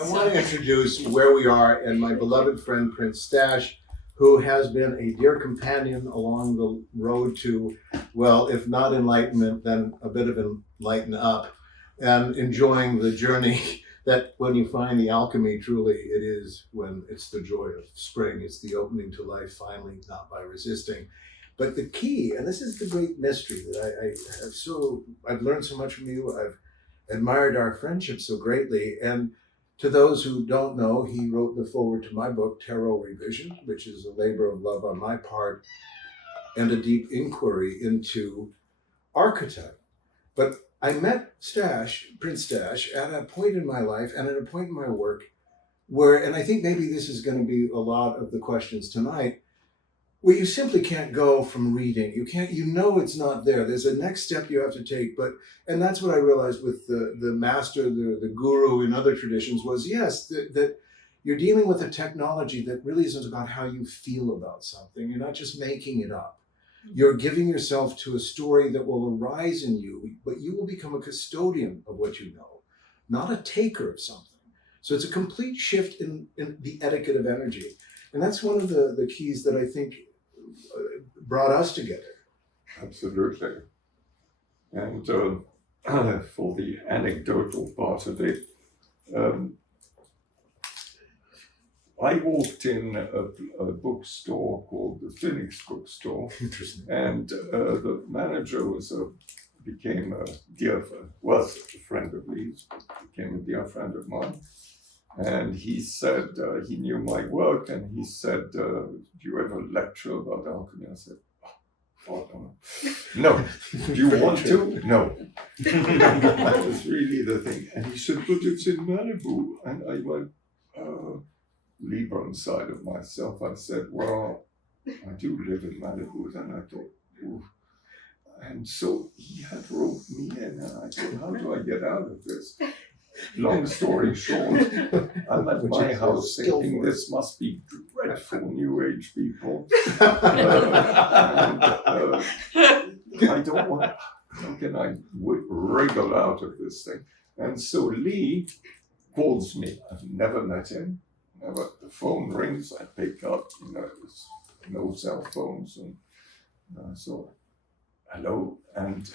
I want to introduce where we are and my beloved friend Prince Stash, who has been a dear companion along the road to, well, if not enlightenment, then a bit of enlighten up, and enjoying the journey that when you find the alchemy, truly it is when it's the joy of spring, it's the opening to life finally, not by resisting. But the key, and this is the great mystery that I've learned so much from you, I've admired our friendship so greatly, and to those who don't know, he wrote the foreword to my book, Tarot Revision, which is a labor of love on my part and a deep inquiry into archetype. But I met Prince Stash, at a point in my life and at a point in my work where, and I think maybe this is going to be a lot of the questions tonight, where you simply can't go from reading. You know it's not there. There's a next step you have to take. And that's what I realized with the master, the guru in other traditions was, yes, that you're dealing with a technology that really isn't about how you feel about something. You're not just making it up. You're giving yourself to a story that will arise in you, but you will become a custodian of what you know, not a taker of something. So it's a complete shift in the etiquette of energy. And that's one of the keys that I think brought us together. Absolutely. And for the anecdotal part of it, I walked in a bookstore called the Phoenix Bookstore. Interesting. And the manager was a friend of Leigh's, became a dear friend of mine. And he said, he knew my work, and he said, do you ever lecture about alchemy? I said, oh, no. Do you want to? No. That was really the thing. And he said, but it's in Malibu. And I went, Libra inside of myself. I said, well, I do live in Malibu. And I thought, ooh. And so he had roped me in, and I thought, how do I get out of this? Long story short, I'm at my house thinking this must be dreadful New Age people. I don't want, how can I wriggle out of this thing? And so Leigh calls me. I've never met him. Never. The phone rings, I pick up, there's no cell phones. And so, hello. And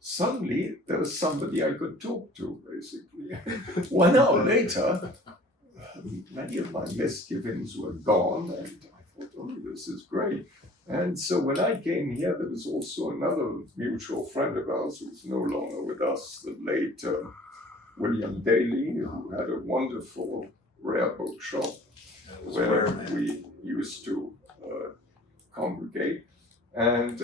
suddenly, there was somebody I could talk to, basically. 1 hour later, many of my misgivings were gone, and I thought, oh, this is great. And so when I came here, there was also another mutual friend of ours who's no longer with us, the late William Daly, who had a wonderful rare bookshop where we used to congregate. And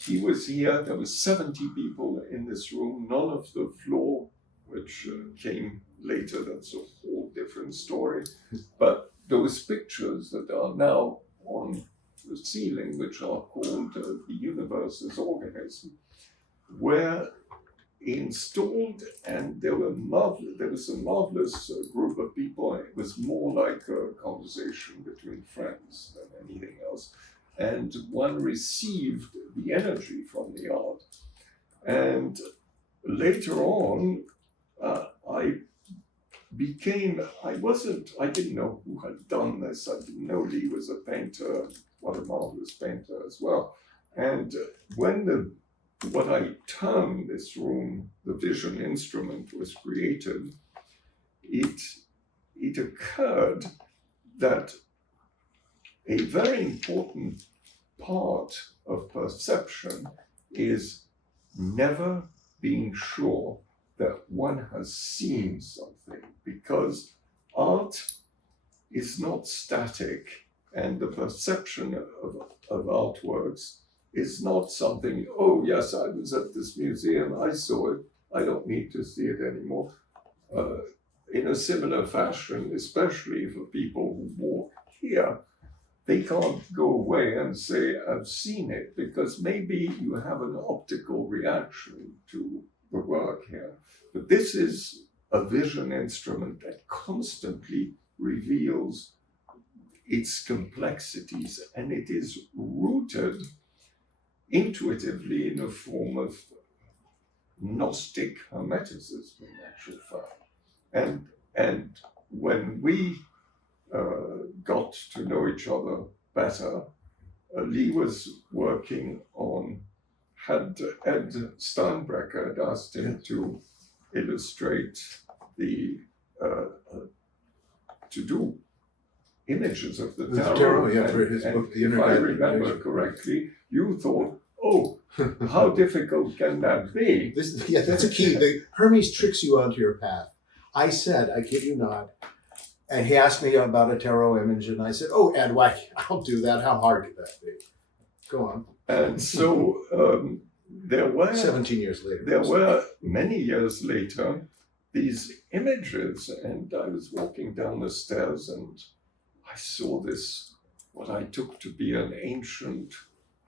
he was here. There were 70 people in this room, none of the floor, which came later. That's a whole different story. But those pictures that are now on the ceiling, which are called the universe as organism, were installed, and there was a marvelous group of people. It was more like a conversation between friends than anything else. And one received the energy from the art. And later on, I didn't know who had done this. I didn't know Leigh was a painter, what a marvelous painter as well. And when what I termed this room, the vision instrument, was created, it occurred that a very important part of perception is never being sure that one has seen something, because art is not static, and the perception of artworks is not something, oh yes, I was at this museum, I saw it, I don't need to see it anymore. In a similar fashion, especially for people who walk here, they can't go away and say, I've seen it, because maybe you have an optical reaction to the work here. But this is a vision instrument that constantly reveals its complexities, and it is rooted intuitively in a form of Gnostic Hermeticism, in actual fact. And And when we got to know each other better, Leigh was working on, had Ed Steinbrecher had asked him to illustrate to do images of the tarot. For his book, The If I remember correctly, you thought, oh, how difficult can that be? That's a key. Hermes tricks you onto your path. I said, I kid you not, and he asked me about a tarot image, and I said, oh, Ed, why? I'll do that. How hard could that be? Go on. And so there were 17 years later. There were many years later these images, and I was walking down the stairs and I saw this, what I took to be an ancient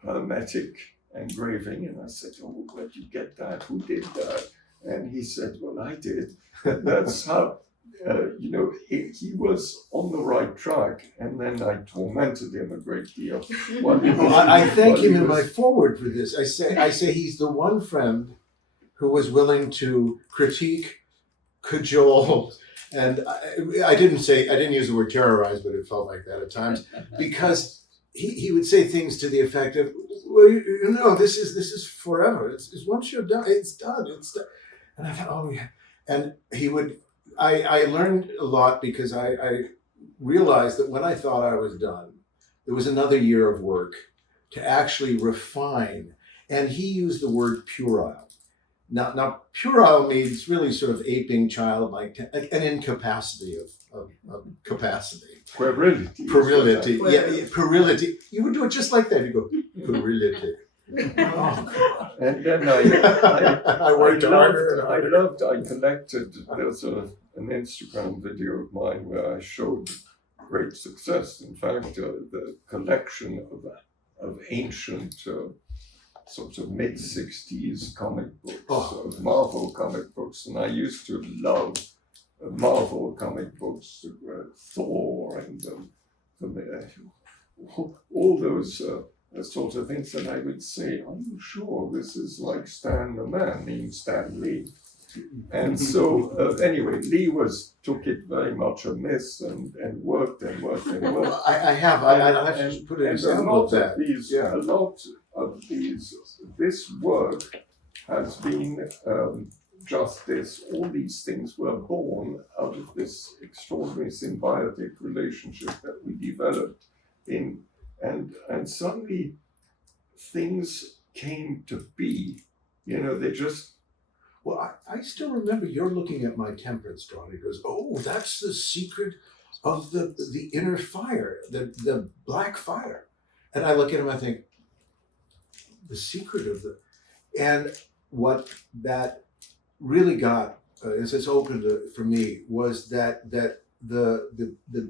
hermetic engraving, and I said, oh, where'd you get that? Who did that? And he said, well, I did. And that's how, he was on the right track, and then I tormented him a great deal. I thank him in my foreword for this. I say he's the one friend who was willing to critique, cajole, and I didn't use the word terrorize, but it felt like that at times, because he would say things to the effect of, well, this is forever. It's once you're done, it's done. And I thought, oh yeah. And he would. I learned a lot because I realized that when I thought I was done, there was another year of work to actually refine. And he used the word puerile. Now puerile means really sort of aping, childlike, an incapacity of capacity. Puerility. Puerility. You would do it just like that. You go, puerility. Oh, and then I worked harder. I collected, there's an Instagram video of mine where I showed great success. In fact, the collection of ancient sort of mid-60s comic books, Marvel comic books, and I used to love Marvel comic books, Thor and all those sort of things, and I would say, are you sure this is like Stan the Man, meaning Stan Lee? And so anyway, Leigh took it very much amiss and worked and worked and worked. I have to put an example of that. A lot of this work has been just this. All these things were born out of this extraordinary symbiotic relationship that we developed in, and suddenly things came to be. They just. Well, I still remember you're looking at my temperance drawing. He goes, oh, that's the secret of the inner fire, the black fire. And I look at him, I think, the secret of and what that really got, as it's opened for me, was that the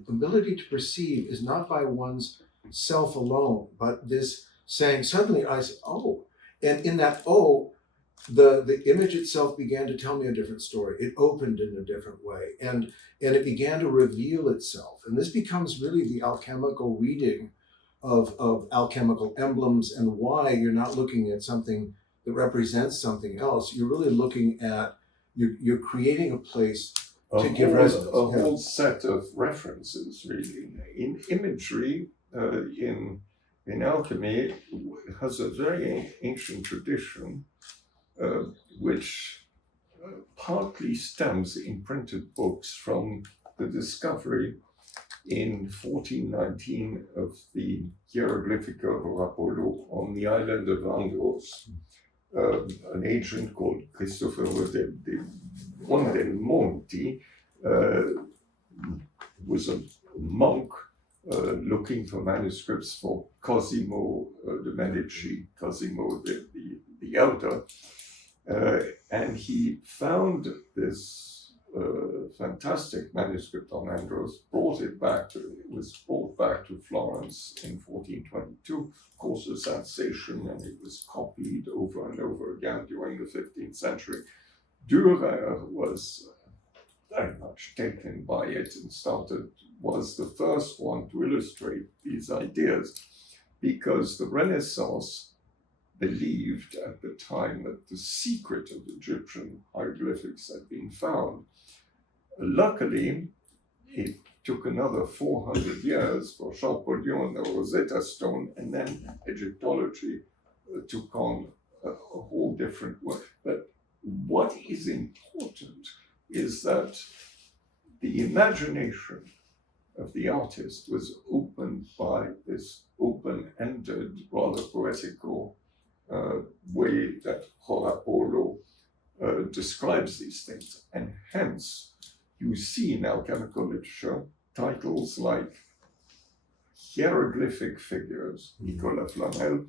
ability to perceive is not by one's self alone, but this saying, suddenly I said, oh, and in that oh, the image itself began to tell me a different story. It opened in a different way, and it began to reveal itself. And this becomes really the alchemical reading of alchemical emblems, and why you're not looking at something that represents something else. You're really looking at, you're creating a place to give resonance. A whole set of references, really. In imagery, in alchemy, it has a very ancient tradition, which partly stems in printed books from the discovery in 1419 of the Hieroglyphic of Apollo on the island of Andros. An agent called Cristoforo de Monti was a monk looking for manuscripts for Cosimo de' Medici, Cosimo the Elder, and he found this fantastic manuscript on Andros, it was brought back to Florence in 1422, caused a sensation, and it was copied over and over again during the 15th century. Dürer was very much taken by it and was the first one to illustrate these ideas, because the Renaissance believed at the time that the secret of Egyptian hieroglyphics had been found. Luckily, it took another 400 years for Champollion, the Rosetta Stone, and then Egyptology took on a whole different work. But what is important is that the imagination of the artist was opened by this open-ended, rather poetical way that Rola describes these things. And hence, you see in alchemical literature titles like hieroglyphic figures, Nicolas Flamel,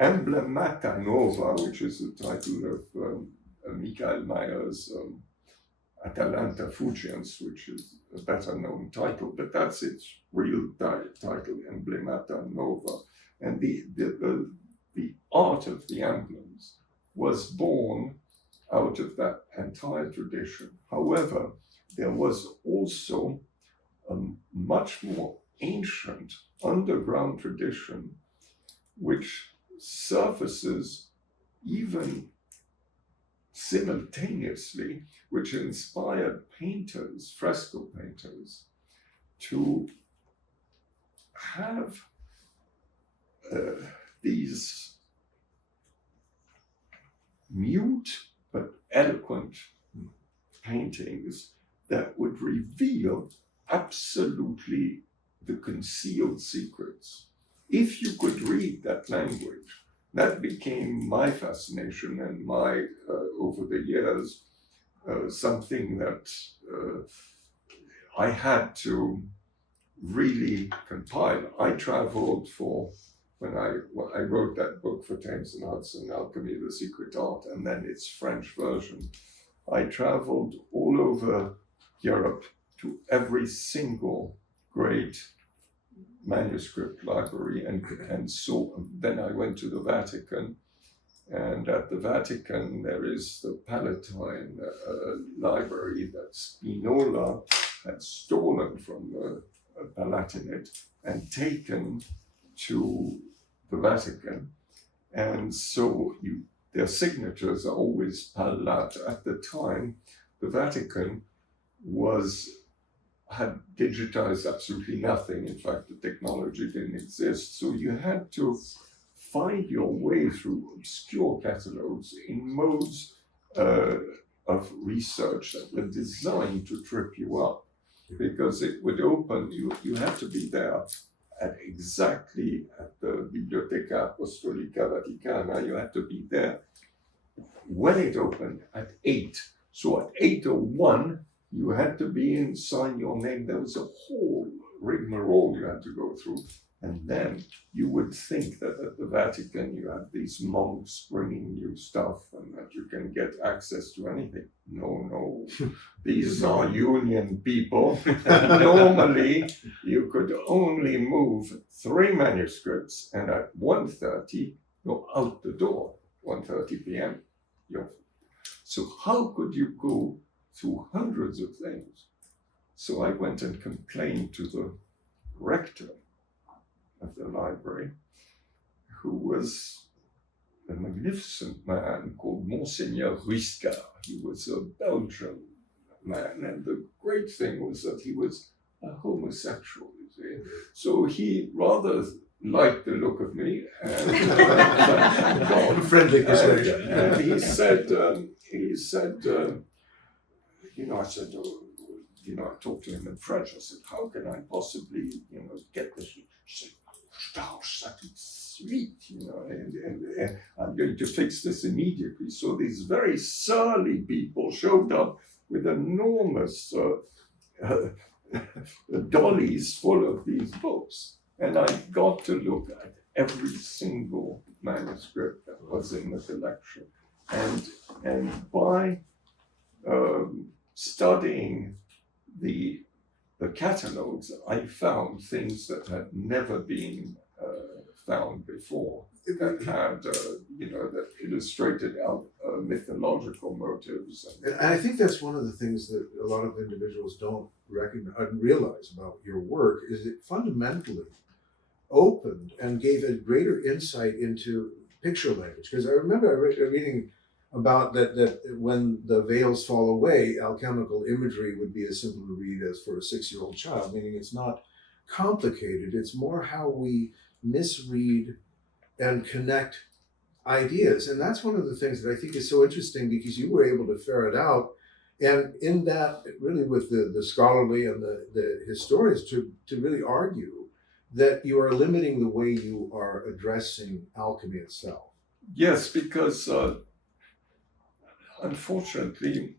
Emblemata Nova, which is the title of Michael Mayer's Atalanta Fugiens, which is a better known title, but that's its real title, Emblemata Nova. And the art of the emblems was born out of that entire tradition. However, there was also a much more ancient underground tradition which surfaces even simultaneously, which inspired painters, fresco painters, to have these mute but eloquent paintings that would reveal absolutely the concealed secrets. If you could read that language, that became my fascination and my, over the years, something that I had to really compile. I traveled when I wrote that book for Thames and Hudson, Alchemy, The Secret Art, and then its French version. I traveled all over Europe to every single great manuscript library, and so then I went to the Vatican, and at the Vatican there is the Palatine library that Spinola had stolen from the Palatinate and taken to the Vatican, and so their signatures are always Palat. At the time, the Vatican had digitized absolutely nothing. In fact, the technology didn't exist. So you had to find your way through obscure catalogs in modes of research that were designed to trip you up, because it would open, you had to be there at the Biblioteca Apostolica Vaticana, you had to be there when it opened at 8. So at 8:01, you had to be in, sign your name. There was a whole rigmarole you had to go through. And then you would think that at the Vatican you have these monks bringing you stuff and that you can get access to anything. No. These are union people. Normally, you could only move 3 manuscripts, and at 1:30, you're out the door. 1:30 p.m. So how could you go through hundreds of things? So I went and complained to the rector of the library, who was a magnificent man called Monseigneur Ruisca. He was a Belgian man, and the great thing was that he was a homosexual, you see. So he rather liked the look of me, and friendly persuasion. And he said, I talked to him in French. I said, how can I possibly, get this? He said, sweet, and I'm going to fix this immediately. So these very surly people showed up with enormous dollies full of these books. And I got to look at every single manuscript that was in the collection. And by studying the catalogs, I found things that had never been found before, that had, that illustrated mythological motives. And I think that's one of the things that a lot of individuals don't realize about your work, is it fundamentally opened and gave a greater insight into picture language. Because I remember reading about that when the veils fall away, alchemical imagery would be as simple to read as for a 6-year-old child, meaning it's not complicated. It's more how we misread and connect ideas. And that's one of the things that I think is so interesting, because you were able to ferret out, and in that, really with the scholarly and the historians to really argue that you are limiting the way you are addressing alchemy itself. Yes, because unfortunately,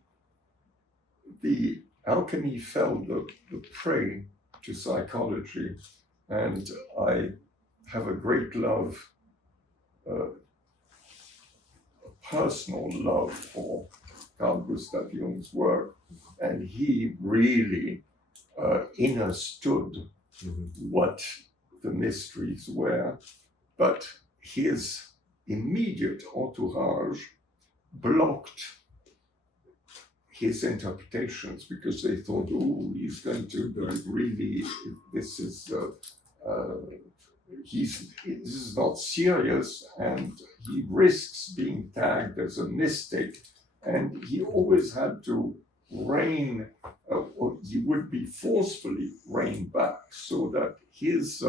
the alchemy fell the prey to psychology, and I have a great love, a personal love for Carl Gustav Jung's work, and he really understood what the mysteries were, but his immediate entourage blocked his interpretations because they thought, oh, he's going to really, this is not serious, and he risks being tagged as a mystic, and he always had to rein, or he would be forcefully reined back, so that his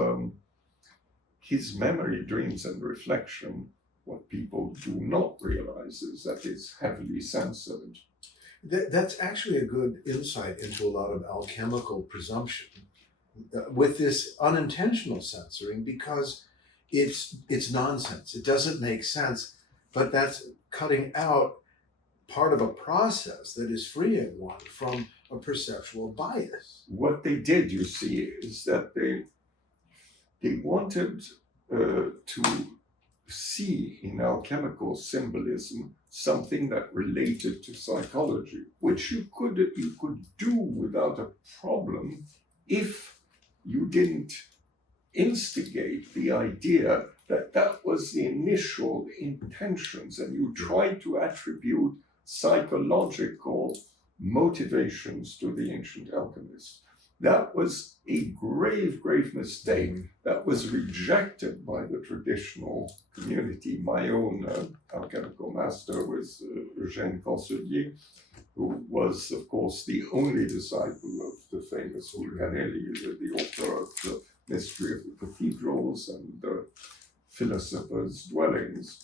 memory, dreams, and reflection, what people do not realize is that it's heavily censored. That's actually a good insight into a lot of alchemical presumption with this unintentional censoring, because it's nonsense. It doesn't make sense, but that's cutting out part of a process that is freeing one from a perceptual bias. What they did, you see, is that they wanted to see in alchemical symbolism something that related to psychology, which you could do without a problem if you didn't instigate the idea that that was the initial intentions, and you tried to attribute psychological motivations to the ancient alchemists. That was a grave, grave mistake that was rejected by the traditional community. My own alchemical master was Eugène Cancelier, who was, of course, the only disciple of the famous Fulcanelli, the author of the Mystery of the Cathedrals and the Philosopher's Dwellings.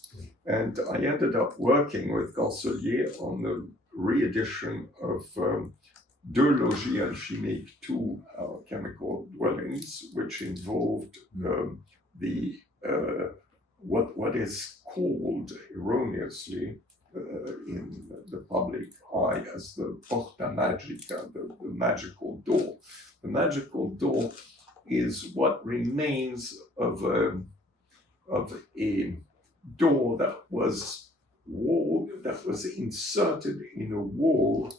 And I ended up working with Cancelier on the re-edition of Deux Logis Alchimiques, 2 alchemical dwellings, which involved what is called erroneously in the public eye as the Porta Magica, the magical door. The magical door is what remains of a door that was walled, that was inserted in a wall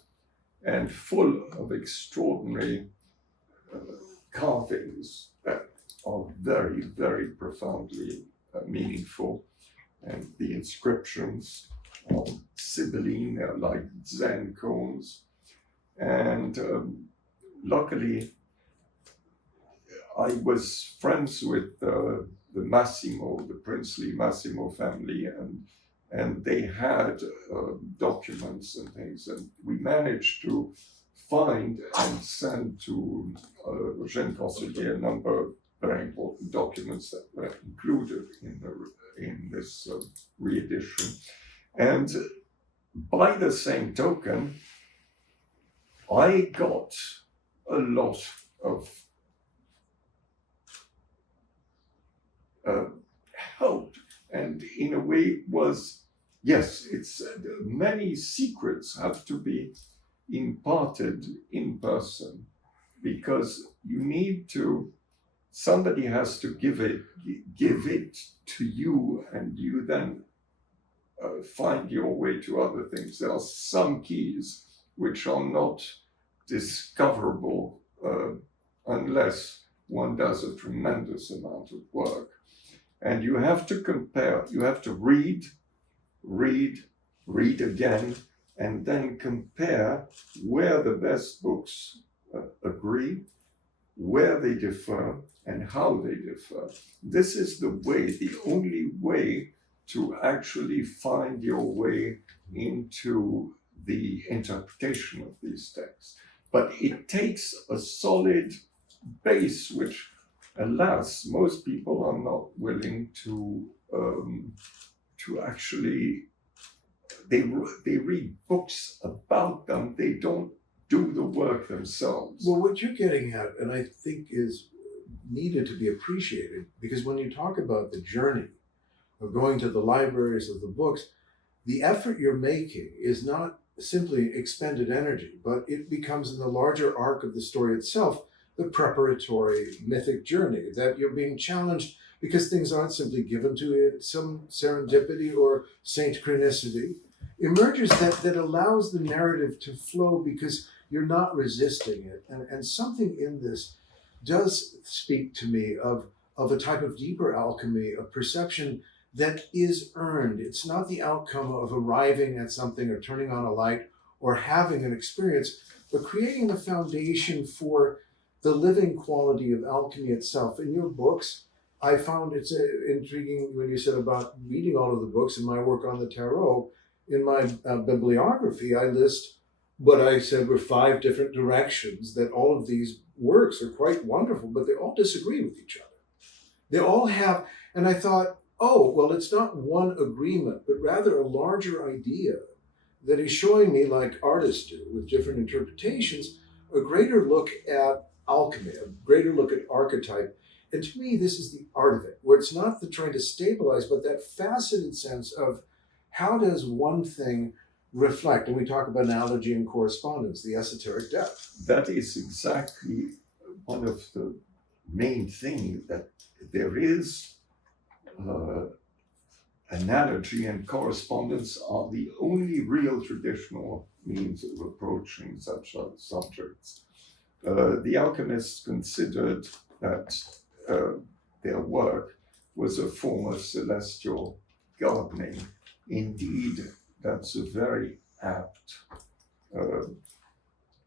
and full of extraordinary carvings that are very, very profoundly meaningful. And the inscriptions are Sibylline, they're like Zen koans. And luckily, I was friends with the Massimo, the princely Massimo family, and they had documents and things, and we managed to find and send to Eugène Cancelier a number of very important documents that were included in this re-edition. And by the same token, I got a lot of help, and in a way was, yes, it's many secrets have to be imparted in person, because you need to, somebody has to give it to you, and you then find your way to other things. There are some keys which are not discoverable unless one does a tremendous amount of work. And you have to compare, you have to read again, and then compare where the best books agree, where they differ, and how they differ. This is the way, the only way to actually find your way into the interpretation of these texts. But it takes a solid base, which, alas, most people are not willing to actually. They read books about them. They don't do the work themselves. Well, what you're getting at, and I think is needed to be appreciated, because when you talk about the journey of going to the libraries of the books, the effort you're making is not simply expended energy, but it becomes in the larger arc of the story itself, the preparatory mythic journey, that you're being challenged because things aren't simply given to you. Some serendipity or synchronicity emerges that allows the narrative to flow because you're not resisting it. And something in this does speak to me of a type of deeper alchemy, of perception that is earned. It's not the outcome of arriving at something or turning on a light or having an experience, but creating the foundation for the living quality of alchemy itself. In your books, I found it's intriguing when you said about reading all of the books and my work on the tarot. In my bibliography, I list what I said were 5 different directions that all of these works are quite wonderful, but they all disagree with each other. They all have, and I thought, oh, well, it's not one agreement, but rather a larger idea that is showing me, like artists do with different interpretations, a greater look at alchemy, a greater look at archetype. And to me, this is the art of it, where it's not the trying to stabilize, but that faceted sense of how does one thing reflect? And we talk about analogy and correspondence, the esoteric depth. That is exactly one of the main things, that there is analogy and correspondence are the only real traditional means of approaching such subjects. The alchemists considered that their work was a form of celestial gardening. Indeed, that's a very apt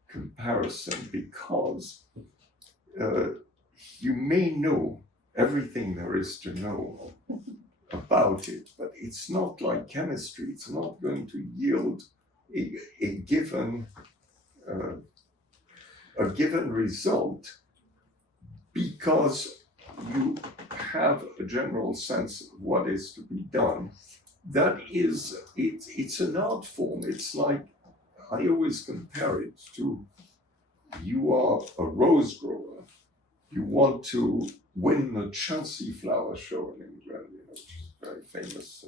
comparison, because you may know everything there is to know about it, but it's not like chemistry. It's not going to yield a given result because you have a general sense of what is to be done. That is, it's an art form. It's like, I always compare it to, you are a rose grower. You want to win the Chelsea flower show in England, which is a very famous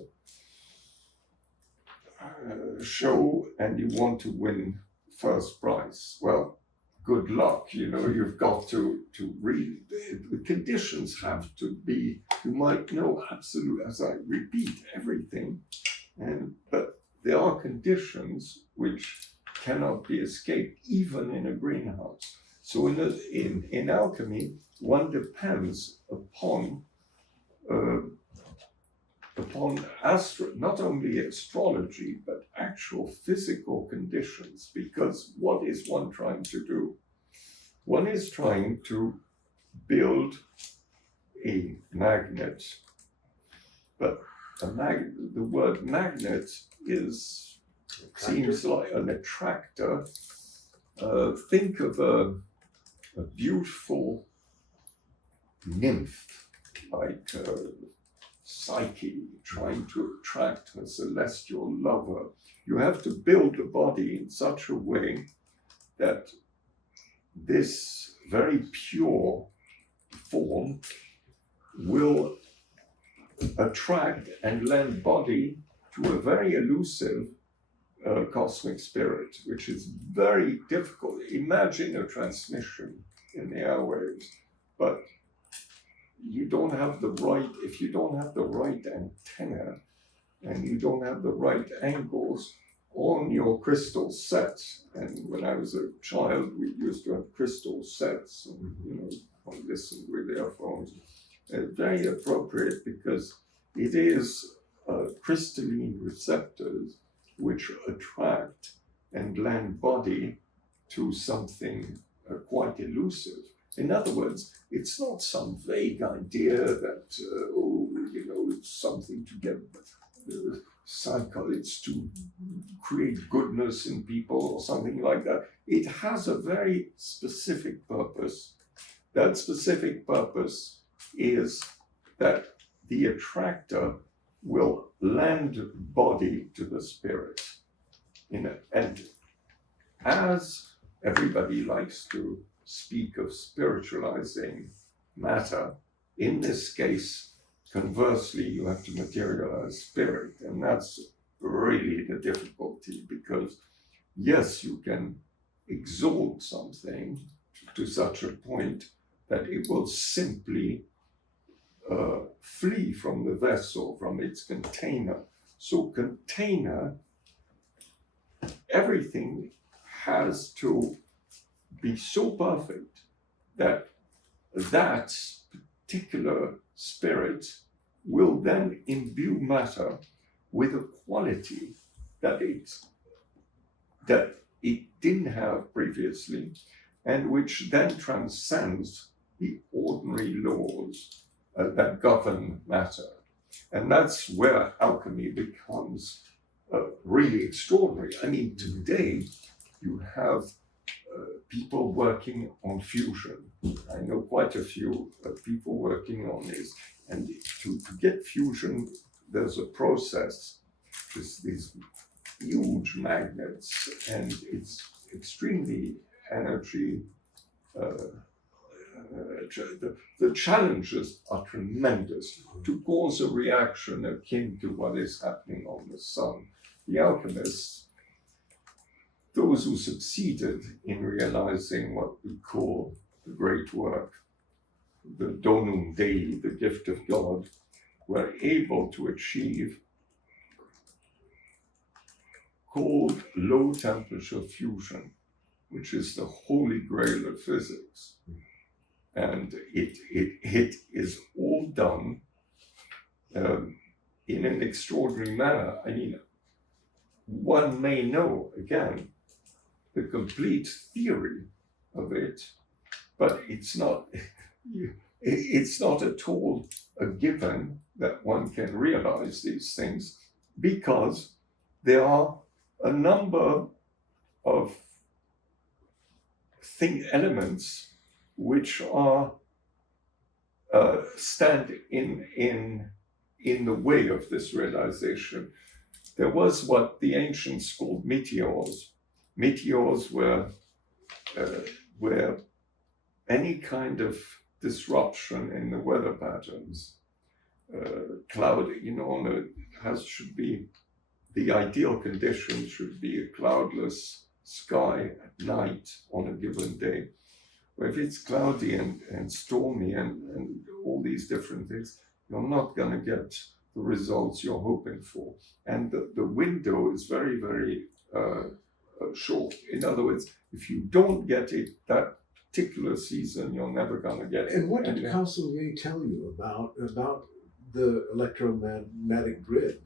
show, and you want to win first prize. Well, good luck. You've got to read. The conditions have to be, you might know absolutely, as I repeat, everything, but there are conditions which cannot be escaped, even in a greenhouse. So in alchemy, one depends upon not only astrology, but actual physical conditions. Because what is one trying to do? One is trying to build a magnet, but the word magnet seems like an attractor. Think of a beautiful nymph, like Psyche, trying to attract her celestial lover. You have to build the body in such a way that this very pure form will attract and lend body to a very elusive cosmic spirit, which is very difficult. Imagine a transmission in the airwaves, but you don't have the right, if you don't have the right antenna and you don't have the right angles on your crystal sets. And when I was a child, we used to have crystal sets, and listen with earphones. Very appropriate, because it is crystalline receptors which attract and lend body to something quite elusive. In other words, it's not some vague idea that, it's something to get it's to create goodness in people or something like that. It has a very specific purpose. That specific purpose is that the attractor will lend body to the spirit. And as everybody likes to speak of spiritualizing matter, in this case, conversely, you have to materialize spirit. And that's really the difficulty, because yes, you can exalt something to such a point that it will simply flee from the vessel, from its container. So container, everything has to be so perfect that that particular spirit will then imbue matter with a quality that it didn't have previously, and which then transcends the ordinary laws that govern matter. And that's where alchemy becomes really extraordinary. I mean, today you have people working on fusion. I know quite a few people working on this. And to get fusion, there's a process, just these huge magnets, and it's extremely energy. The challenges are tremendous to cause a reaction akin to what is happening on the sun. The alchemists, those who succeeded in realizing what we call the great work, the donum Dei, the gift of God, were able to achieve called low temperature fusion, which is the holy grail of physics. And it is all done in an extraordinary manner. I mean, one may know, again, the complete theory of it, but it's not at all a given that one can realize these things, because there are a number of elements which are stand in the way of this realization. There was what the ancients called meteors. Meteors were any kind of disruption in the weather patterns. Cloud, should be the ideal condition should be a cloudless sky at night on a given day. But if it's cloudy and stormy and all these different things, you're not going to get the results you're hoping for. And the window is very, very short. In other words, if you don't get it that particular season, you're never going to get it. And what did Klossowski tell you about the electromagnetic grid?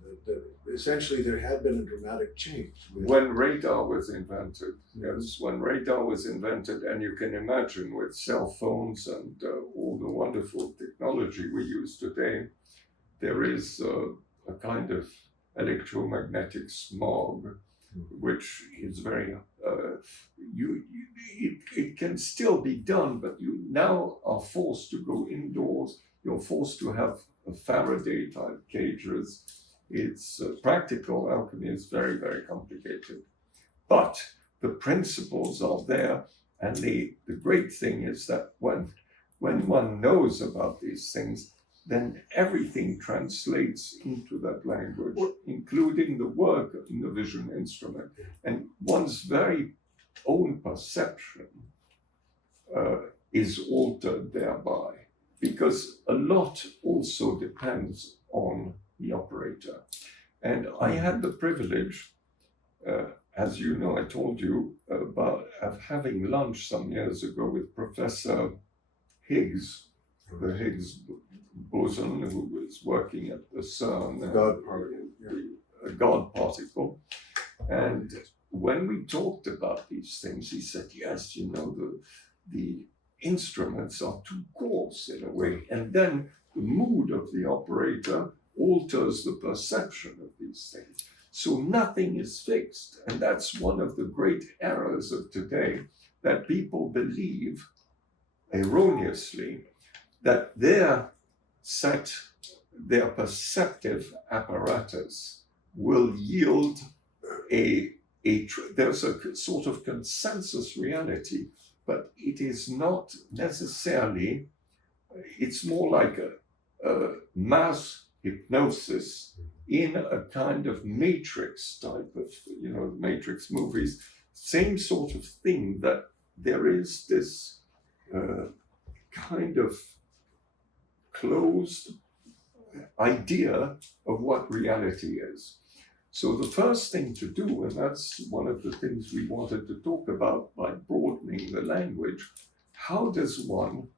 Essentially, there had been a dramatic change. When radar was invented, yes, when radar was invented, and you can imagine with cell phones and all the wonderful technology we use today, there is a kind of electromagnetic smog, which is very, it can still be done, but you now are forced to go indoors. You're forced to have Faraday type cages. It's practical. Alchemy is very, very complicated, but the principles are there. And the great thing is that when one knows about these things, then everything translates into that language, including the work in the vision instrument. And one's very own perception is altered thereby, because a lot also depends on the operator. And I had the privilege, as you know, I told you about having lunch some years ago with Professor Higgs, the Higgs boson, who was working at the CERN, a God particle. And when we talked about these things, he said, yes, the instruments are too coarse in a way. And then the mood of the operator alters the perception of these things. So nothing is fixed. And that's one of the great errors of today, that people believe erroneously that their perceptive apparatus will yield there's a sort of consensus reality, but it is not necessarily, it's more like a mass hypnosis in a kind of matrix type of, matrix movies, same sort of thing, that there is this kind of closed idea of what reality is. So the first thing to do, and that's one of the things we wanted to talk about by broadening the language, how does one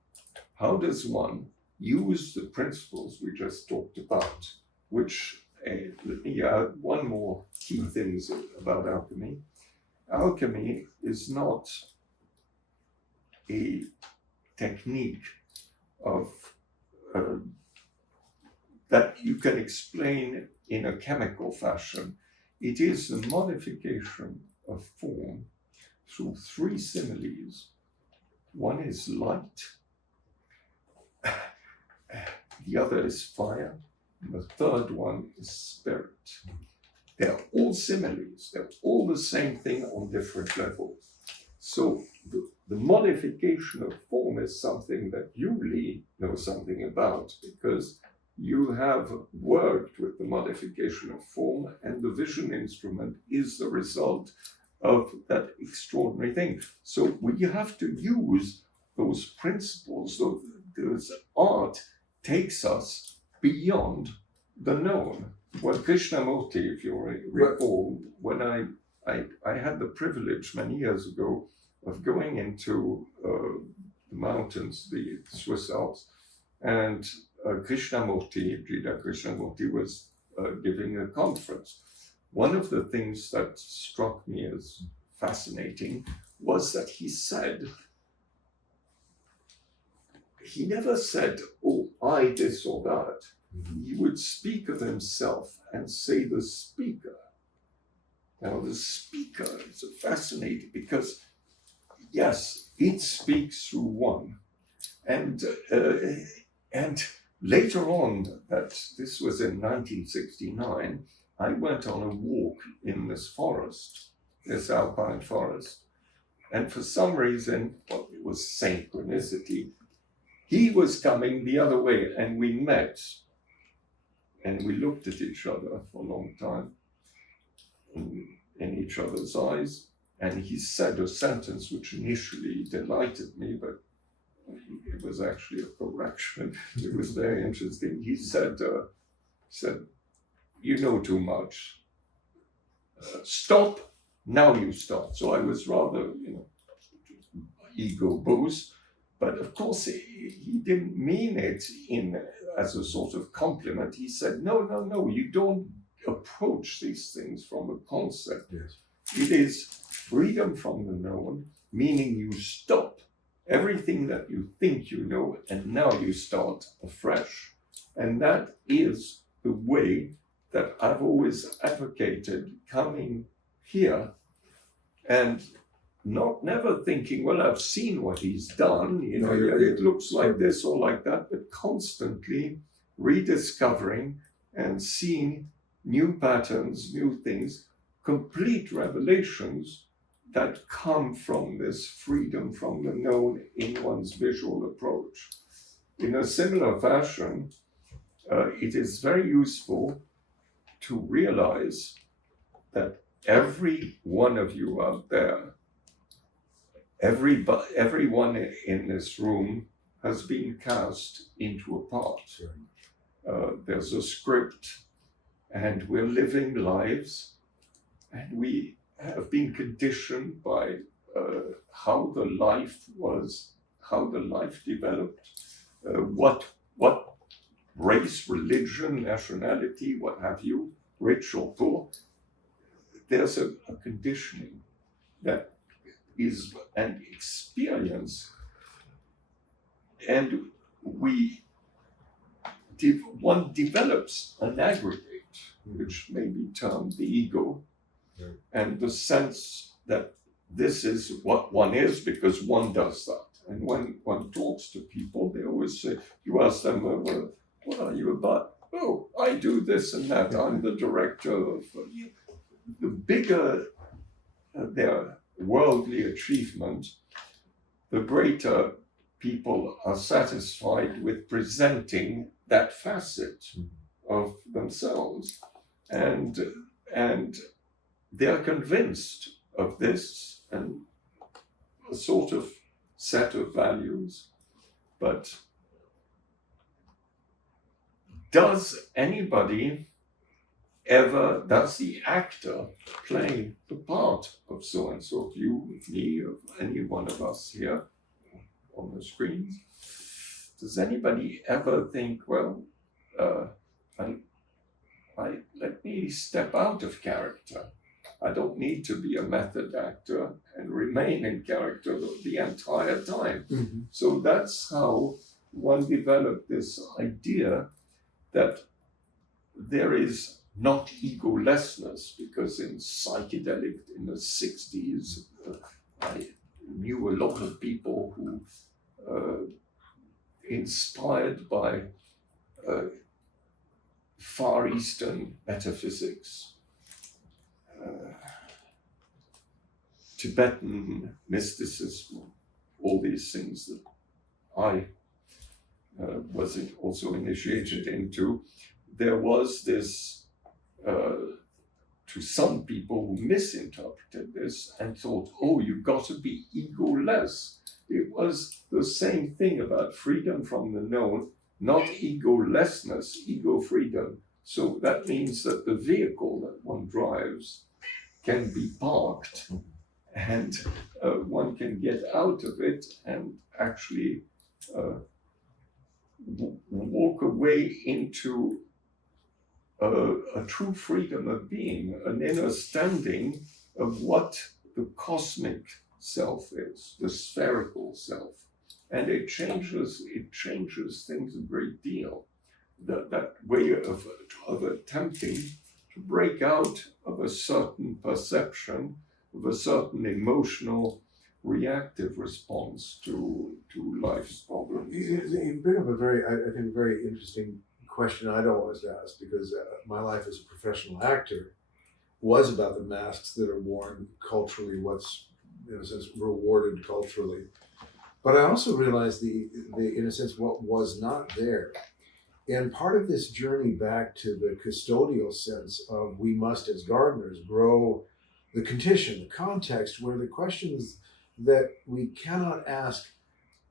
use the principles we just talked about, which, let me add one more key things about alchemy. Alchemy is not a technique of that you can explain in a chemical fashion. It is a modification of form through three similes. One is light, the other is fire, and the third one is spirit. They're all similes, they're all the same thing on different levels. So the modification of form is something that you, Leigh, know something about, because you have worked with the modification of form, and the vision instrument is the result of that extraordinary thing. So we have to use those principles. So this art takes us beyond the known. Well, Krishnamurti, if you recall, when I had the privilege many years ago of going into the mountains, the Swiss Alps, and Krishnamurti was giving a conference. One of the things that struck me as fascinating was that he never said, oh, I this or that. He would speak of himself and say the speaker. Now the speaker is fascinating because, yes, it speaks through one. And later on, this was in 1969, I went on a walk in this forest, this alpine forest. And for some reason, well, it was synchronicity, he was coming the other way, and we met. And we looked at each other for a long time in each other's eyes. And he said a sentence which initially delighted me, but it was actually a correction. It was very interesting. He said, you know too much. Stop, now you start. So I was rather, ego boost. But of course, he didn't mean it as a sort of compliment. He said, no, you don't approach these things from a concept. Yes. It is freedom from the known, meaning you stop everything that you think you know, and now you start afresh. And that is the way that I've always advocated coming here and never thinking, well, I've seen what he's done, it looks like this or like that, but constantly rediscovering and seeing new patterns, new things, complete revelations that come from this freedom from the known in one's visual approach. In a similar fashion, it is very useful to realize that every one of you out there, everyone in this room has been cast into a part. There's a script, and we're living lives, and we have been conditioned by how the life developed, what race, religion, nationality, what have you, rich or poor. There's a conditioning that is an experience, and we one develops an aggregate, which may be termed the ego, and the sense that this is what one is because one does that. And when one talks to people, they always say, you ask them, well, what are you about? Oh, I do this and that. I'm the director of... The bigger their worldly achievement, the greater people are satisfied with presenting that facet of themselves. And they're convinced of this and a sort of set of values. But does the actor play the part of so-and-so, of you, of me, of any one of us here on the screens? Does anybody ever think, well, let me step out of character. I don't need to be a method actor and remain in character the entire time. Mm-hmm. So that's how one developed this idea that there is not egolessness, because in psychedelic in the 60s, I knew a lot of people who, inspired by Far Eastern metaphysics, Tibetan mysticism, all these things that I was also initiated into, there was this, to some people who misinterpreted this and thought, oh, you've got to be egoless. It was the same thing about freedom from the known, not egolessness, ego freedom. So that means that the vehicle that one drives can be parked and one can get out of it and actually walk away into a true freedom of being, an inner standing of what the cosmic self is, the spherical self. And it changes things a great deal. That way of attempting to break out of a certain perception, of a certain emotional reactive response to life's problems. You bring up a very interesting question I'd always ask, because my life as a professional actor was about the masks that are worn culturally, what's in a sense rewarded culturally. But I also realized in a sense what was not there. And part of this journey back to the custodial sense of we must as gardeners grow the condition, the context, where the questions that we cannot ask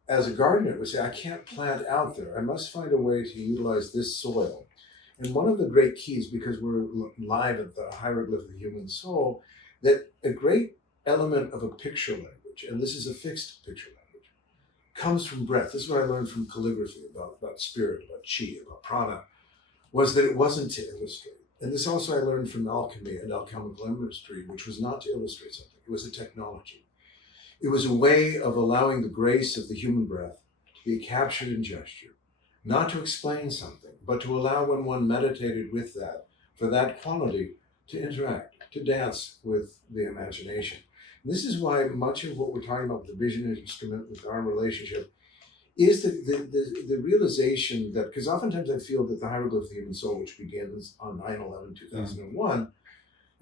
as a gardener, we say, I can't plant out there. I must find a way to utilize this soil. And one of the great keys, because we're live at the Hieroglyph of the human soul, that a great element of a picture language, and this is a fixed picture language, comes from breath. This is what I learned from calligraphy about spirit, about chi, about prana, was that it wasn't to illustrate. And this also I learned from alchemy and alchemical imagery, which was not to illustrate something. It was a technology. It was a way of allowing the grace of the human breath to be captured in gesture, not to explain something, but to allow when one meditated with that, for that quality to interact, to dance with the imagination. And this is why much of what we're talking about with the vision instrument, with our relationship, is the realization that, because oftentimes I feel that the Hieroglyph of the human soul, which begins on 9/11/2001,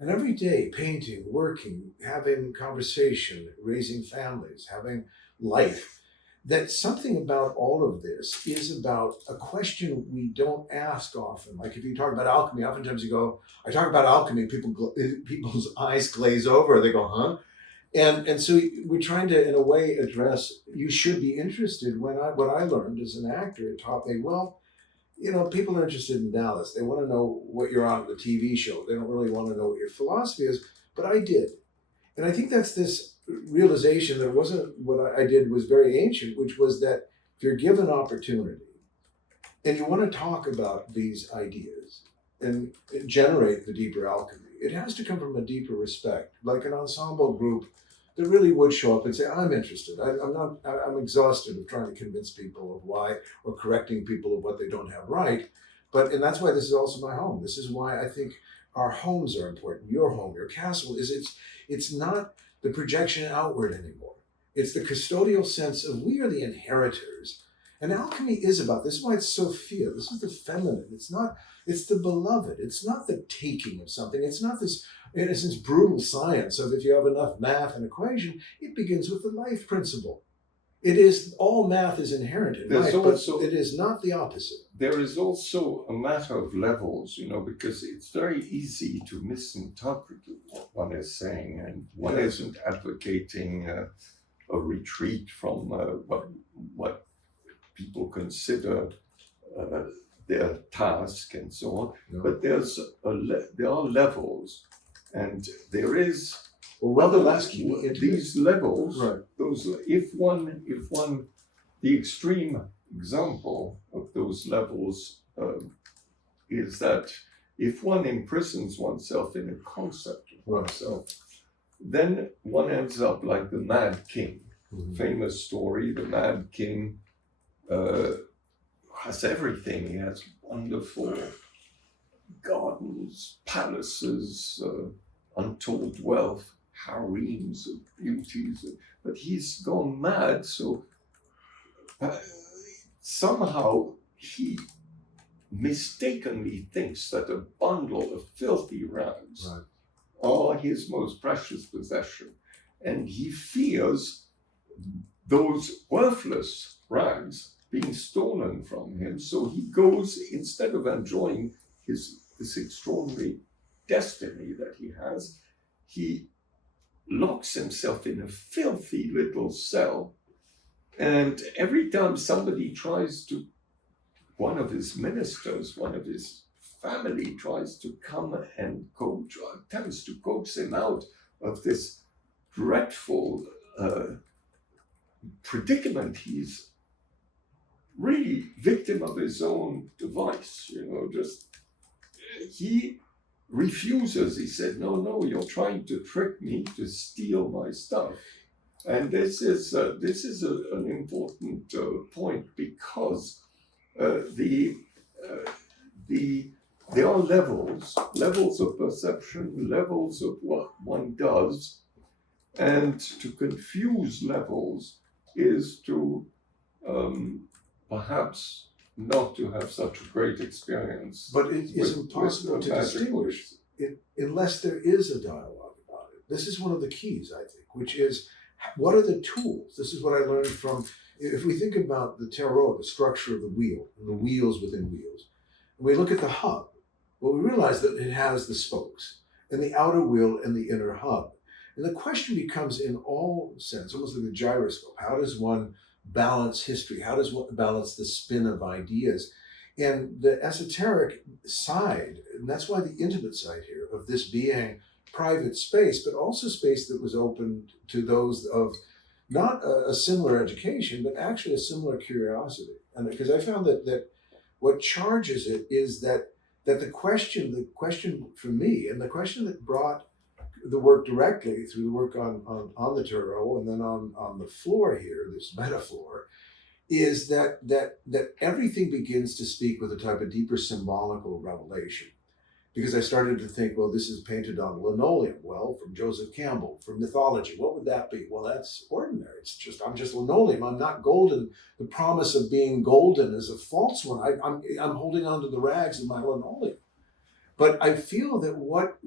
and every day, painting, working, having conversation, raising families, having life, that something about all of this is about a question we don't ask often. Like if you talk about alchemy, oftentimes you go, I talk about alchemy, people's eyes glaze over, they go, huh? And so we're trying to, in a way, address, you should be interested. What I learned as an actor, it taught me, well, you know, people are interested in Dallas. They want to know what you're on the TV show. They don't really want to know what your philosophy is, but I did. And I think that's this realization that it wasn't what I did was very ancient, which was that if you're given opportunity and you want to talk about these ideas and generate the deeper alchemy, it has to come from a deeper respect. Like an ensemble group that really would show up and say, I'm interested. I'm exhausted of trying to convince people of why, or correcting people of what they don't have right. And that's why this is also my home. This is why I think our homes are important. Your home, your castle, it's not the projection outward anymore. It's the custodial sense of we are the inheritors. And alchemy is about this. Is why it's Sophia. This is the feminine. It's the beloved. It's not the taking of something. It's not this, in a sense, brutal science of if you have enough math and equation. It begins with the life principle. It is, all math is inherent in life, but it is not the opposite. There is also a matter of levels, because it's very easy to misinterpret what one is saying, and one isn't advocating a retreat from what people consider their task and so on. No. But there are levels, and there is these levels. Right. Those, if one, the extreme example of those levels is that if one imprisons oneself in a concept of oneself, then one ends up like the Mad King. Mm-hmm. Famous story, the Mad King has everything. He has wonderful gardens, palaces, untold wealth, harems of beauties, but he's gone mad, so somehow he mistakenly thinks that a bundle of filthy rags are his most precious possession, and he fears those worthless rags being stolen from him, so he goes, instead of enjoying this extraordinary destiny that he has, he locks himself in a filthy little cell, and every time somebody one of his ministers, one of his family tries to come and attempts to coax him out of this dreadful predicament, he's really victim of his own device, he refuses. He said, no, you're trying to trick me to steal my stuff. And this is an important point, because there are levels of perception, levels of what one does, and to confuse levels is to perhaps not to have such a great experience. But it is impossible to distinguish it unless there is a dialogue about it. This is one of the keys, I think, which is, what are the tools? This is what I learned from, if we think about the tarot, the structure of the wheel, and the wheels within wheels, and we look at the hub, well, we realize that it has the spokes, and the outer wheel and the inner hub. And the question becomes, in all sense, almost like a gyroscope, how does one balance history? How does one balance the spin of ideas? And the esoteric side, and that's why the intimate side here of this being private space, but also space that was open to those of not a similar education, but actually a similar curiosity. And because I found that what charges it is that the question for me, and the question that brought the work directly through the work on the tarot and then on the floor here, this metaphor, is that everything begins to speak with a type of deeper symbolical revelation. Because I started to think, well, this is painted on linoleum. Well, from Joseph Campbell, from mythology, what would that be? Well, that's ordinary. I'm just linoleum. I'm not golden. The promise of being golden is a false one. I'm holding on to the rags of my linoleum. But I feel that what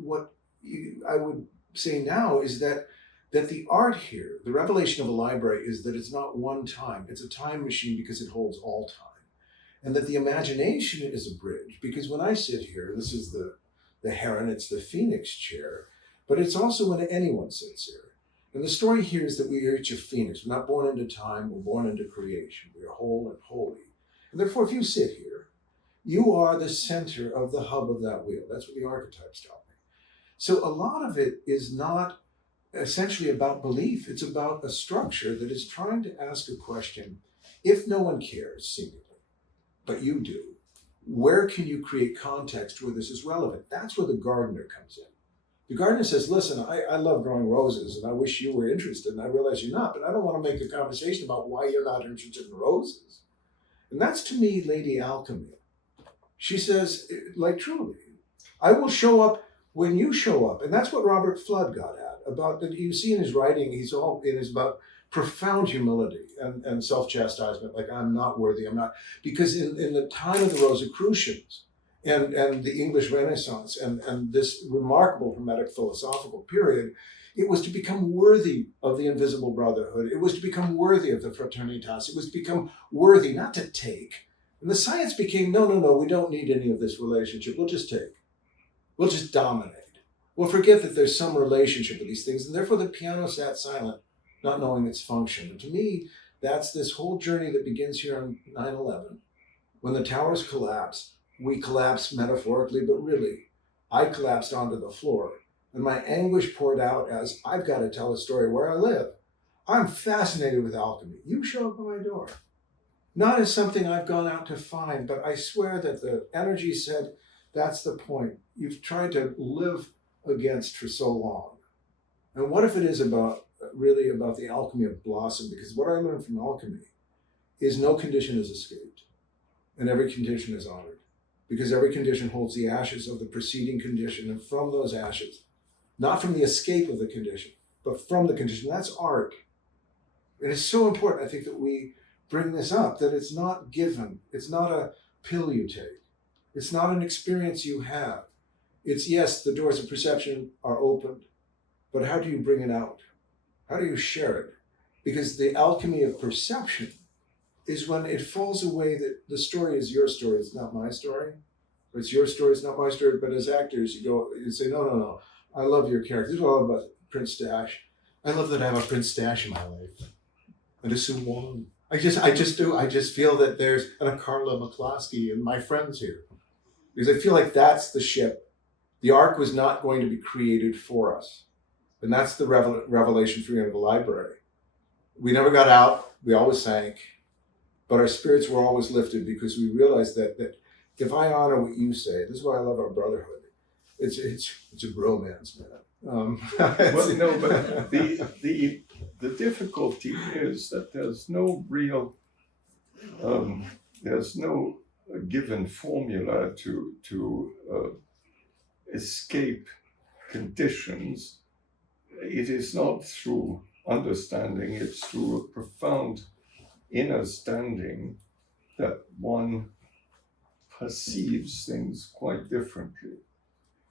I would say now is that the art here, the revelation of a library, is that it's not one time. It's a time machine because it holds all time. And that the imagination is a bridge, because when I sit here, this is the heron, it's the phoenix chair, but it's also when anyone sits here. And the story here is that we are each a phoenix. We're not born into time, we're born into creation. We are whole and holy. And therefore, if you sit here, you are the center of the hub of that wheel. That's what the archetypes tell me. So a lot of it is not essentially about belief. It's about a structure that is trying to ask a question. If no one cares, seemingly, but you do, where can you create context where this is relevant? That's where the gardener comes in. The gardener says, listen, I love growing roses and I wish you were interested, and I realize you're not, but I don't want to make a conversation about why you're not interested in roses. And that's, to me, Lady Alchemy. She says, like, truly, I will show up when you show up. And that's what Robert Flood got at, about that. You see in his writing, it is about profound humility and self-chastisement, like, I'm not worthy, I'm not. Because in the time of the Rosicrucians, and the English Renaissance and this remarkable Hermetic philosophical period, it was to become worthy of the invisible brotherhood. It was to become worthy of the fraternitas. It was to become worthy, not to take. And the science became, no, we don't need any of this relationship. We'll just take. We'll just dominate. We'll forget that there's some relationship with these things. And therefore the piano sat silent, not knowing its function. And to me, that's this whole journey that begins here on 9/11. When the towers collapse, we collapse metaphorically, but really, I collapsed onto the floor, and my anguish poured out as I've got to tell a story where I live. I'm fascinated with alchemy. You show up at my door. Not as something I've gone out to find, but I swear that the energy said, that's the point. You've tried to live against for so long. And what if it is really about the alchemy of blossom? Because what I learned from alchemy is no condition is escaped, and every condition is honored. Because every condition holds the ashes of the preceding condition, and from those ashes, not from the escape of the condition, but from the condition, that's art. And it's so important, I think, that we bring this up, that it's not given. It's not a pill you take. It's not an experience you have. It's, yes, the doors of perception are opened, but how do you bring it out? How do you share it? Because the alchemy of perception is when it falls away that the story is your story, it's not my story. Or it's your story, it's not my story. But as actors, you say, no. I love your character. This is all about Prince Stash. I love that I have a Prince Stash in my life. And a Sue Wong. I just do. I just feel that there's a Carla McCloskey and my friends here. Because I feel like that's the ship. The ark was not going to be created for us. And that's the revelation for me of the library. We never got out. We always sank. But our spirits were always lifted because we realized that if I honor what you say, this is why I love our brotherhood. It's a bromance, man. Well, no, but the difficulty is that there's no real, there's no given formula to escape conditions. It is not through understanding, it's through a profound inner standing that one perceives things quite differently,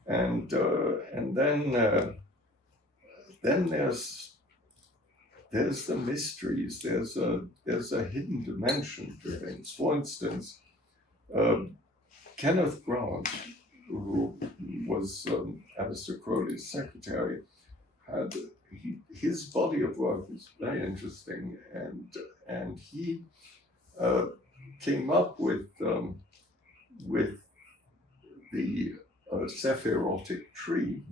and then there's the mysteries. There's a hidden dimension to things. For instance, Kenneth Grant, who was Aleister Crowley's secretary, had his body of work is very interesting, and he came up with the Sephirotic tree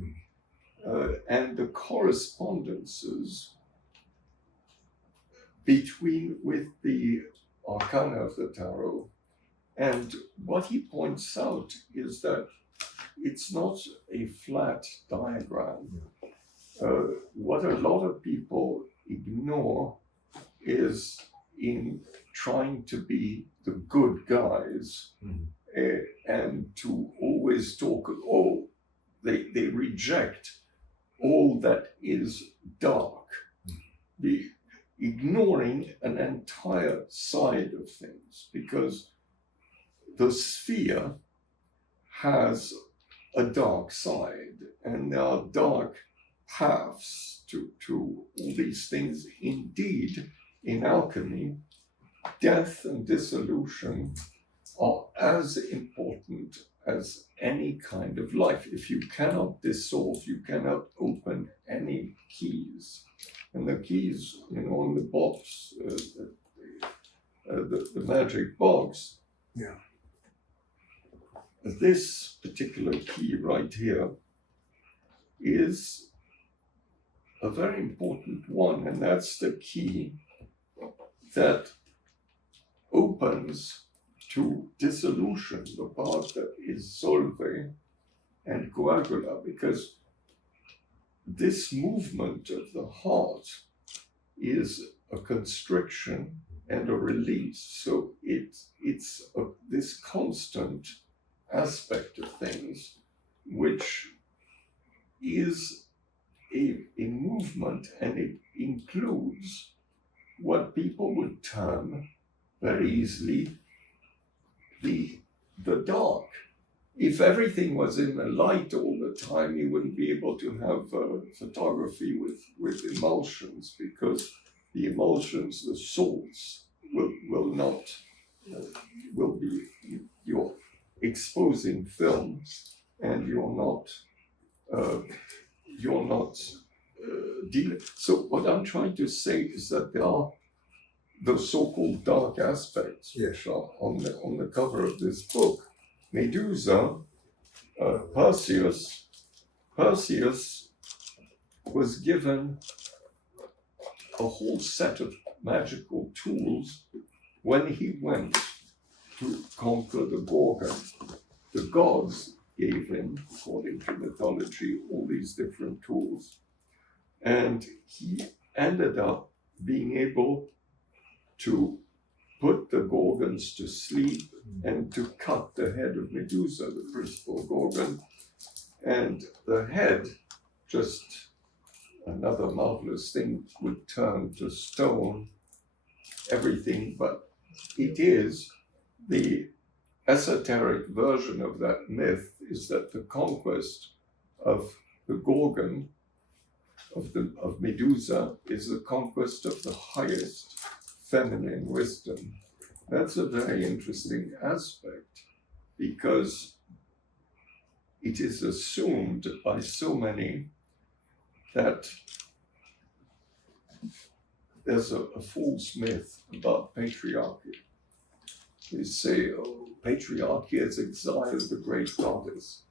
and the correspondences with the arcana of the tarot. And what he points out is that it's not a flat diagram. What a lot of people ignore is in trying to be the good guys and to always talk, they reject all that is dark, ignoring an entire side of things, because the sphere has a dark side, and there are dark paths to all these things. Indeed, in alchemy, death and dissolution are as important as any kind of life. If you cannot dissolve, you cannot open any keys. And the keys, in the box, the magic box, yeah. This particular key right here is a very important one, and that's the key that opens to dissolution, the part that is solve and coagula, because this movement of the heart is a constriction and a release. So it's this constant aspect of things, which is a movement, and it includes what people would term very easily the dark. If everything was in the light all the time, you wouldn't be able to have photography with emulsions, because the emulsions, the salts, will not, will be, you're exposing film, and you're not dealing. So what I'm trying to say is that there are those so-called dark aspects, which are on the cover of this book. Medusa, Perseus was given a whole set of magical tools when he went to conquer the Gorgon. The gods gave him, according to mythology, all these different tools. And he ended up being able to put the Gorgons to sleep and to cut the head of Medusa, the principal Gorgon. And the head, just another marvelous thing, would turn to stone, everything, but it is the esoteric version of that myth is that the conquest of the Gorgon, of Medusa, is the conquest of the highest feminine wisdom. That's a very interesting aspect, because it is assumed by so many that there's a false myth about patriarchy. They say, oh, patriarchy has exiled the great goddess.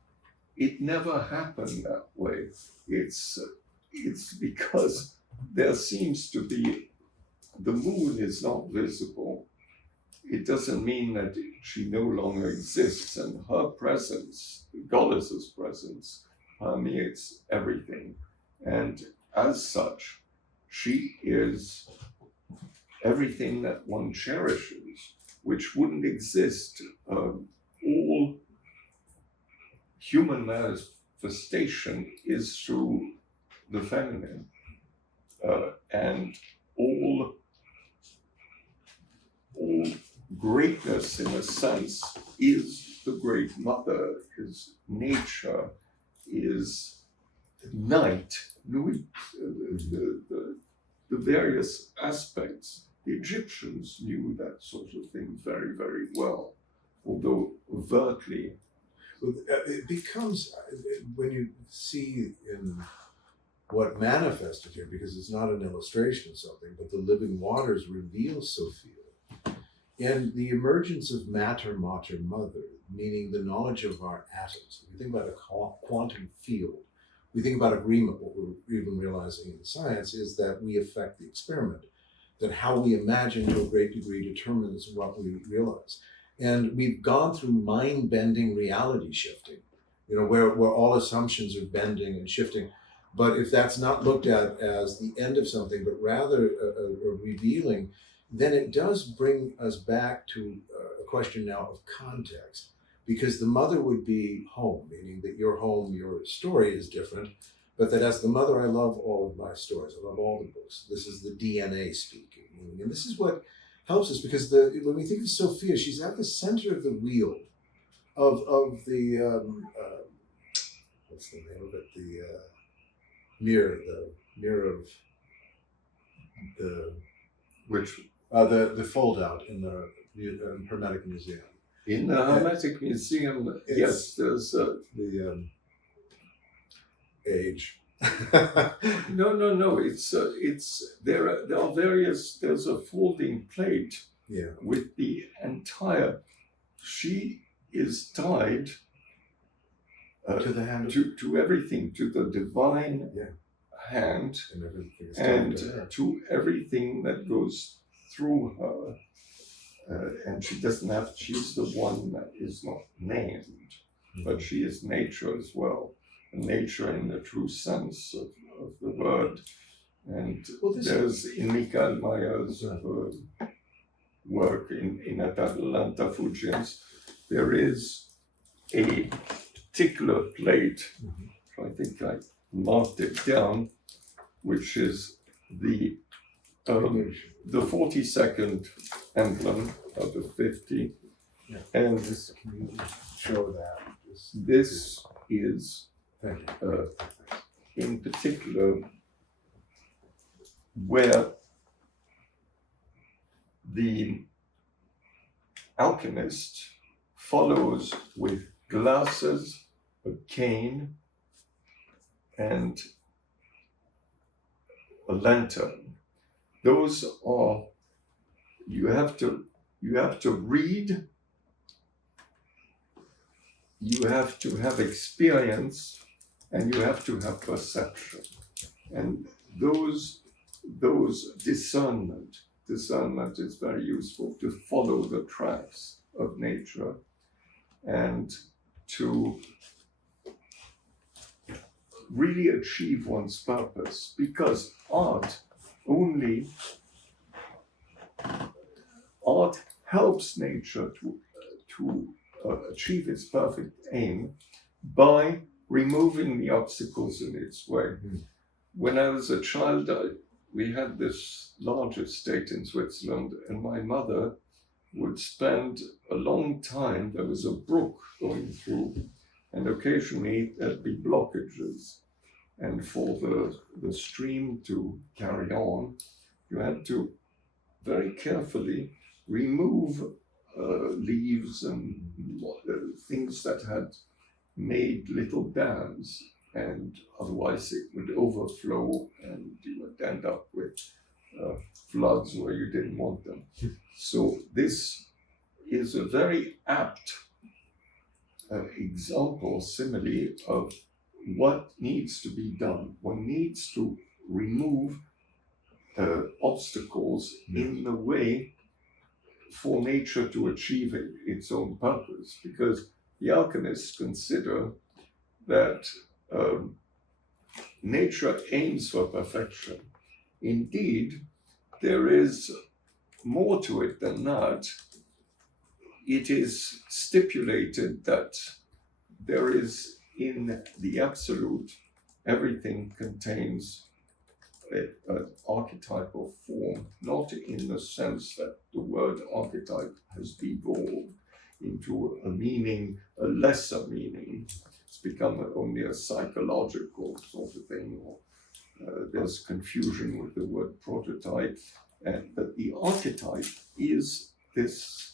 It never happened that way. It's because there seems to be, the moon is not visible. It doesn't mean that she no longer exists, and her presence, the goddess's presence, permeates everything. And as such, she is everything that one cherishes, which wouldn't exist. All human manifestation is through the feminine, and all greatness, in a sense, is the great mother, is nature, is night, the various aspects. The Egyptians knew that sort of thing very, very well, although overtly. It becomes, when you see in what manifested here, because it's not an illustration of something, but the living waters reveal Sophia, and the emergence of matter, mater, mother, meaning the knowledge of our atoms. If you think about a quantum field, we think about agreement. What we're even realizing in science is that we affect the experiment, that how we imagine to a great degree determines what we realize. And we've gone through mind-bending reality shifting, where all assumptions are bending and shifting. But if that's not looked at as the end of something, but rather a revealing, then it does bring us back to a question now of context. Because the mother would be home, meaning that your home, your story is different, but that as the mother, I love all of my stories. I love all the books. This is the DNA speaking. And this is what helps us, because when we think of Sophia, she's at the center of the wheel of the, what's the name of it? The mirror of the, which? The fold out in the Hermetic Museum. In the Hermetic Museum, yes, there's the age. No. It's there are various. There's a folding plate. Yeah. With the entire. She is tied to the hand, to everything, to the divine hand, and to everything that goes through her. And she doesn't have, she's the one that is not named, but she is nature as well. And nature in the true sense of the word. And Well, this there's in Michael Mayer's work in Atalanta Fugians, there is a particular plate, I think I marked it down, which is the 42nd emblem out of 50. Yeah. And can you show that? this is Thank you. in particular where the alchemist follows with glasses, a cane, and a lantern. Those are, you have to read, you have to have experience, and you have to have perception. And those discernment is very useful to follow the tracks of nature and to really achieve one's purpose, because art helps nature to achieve its perfect aim by removing the obstacles in its way. When I was a child, we had this large estate in Switzerland, and my mother would spend a long time. There was a brook going through, and occasionally there'd be blockages. And for the stream to carry on, you had to very carefully remove leaves and things that had made little dams, and otherwise it would overflow and you would end up with floods where you didn't want them. So this is a very apt example, simile of what needs to be done. One needs to remove obstacles in the way for nature to achieve its own purpose, because the alchemists consider that nature aims for perfection. Indeed, there is more to it than that. It is stipulated that there is in the absolute, everything contains an archetypal form, not in the sense that the word archetype has evolved into a meaning, a lesser meaning. It's become only a psychological sort of thing, or there's confusion with the word prototype. But the archetype is this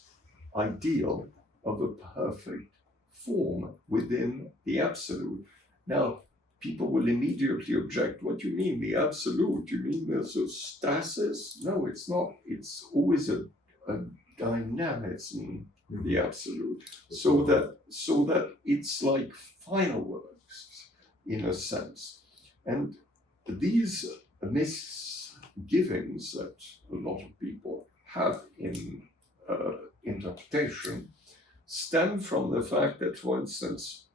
ideal of a perfect form within the absolute. Now, people will immediately object. What do you mean, the absolute? You mean there's a stasis? No, it's not. It's always a dynamism, the absolute. So that it's like fireworks, in a sense. And these misgivings that a lot of people have in interpretation stem from the fact that, for instance,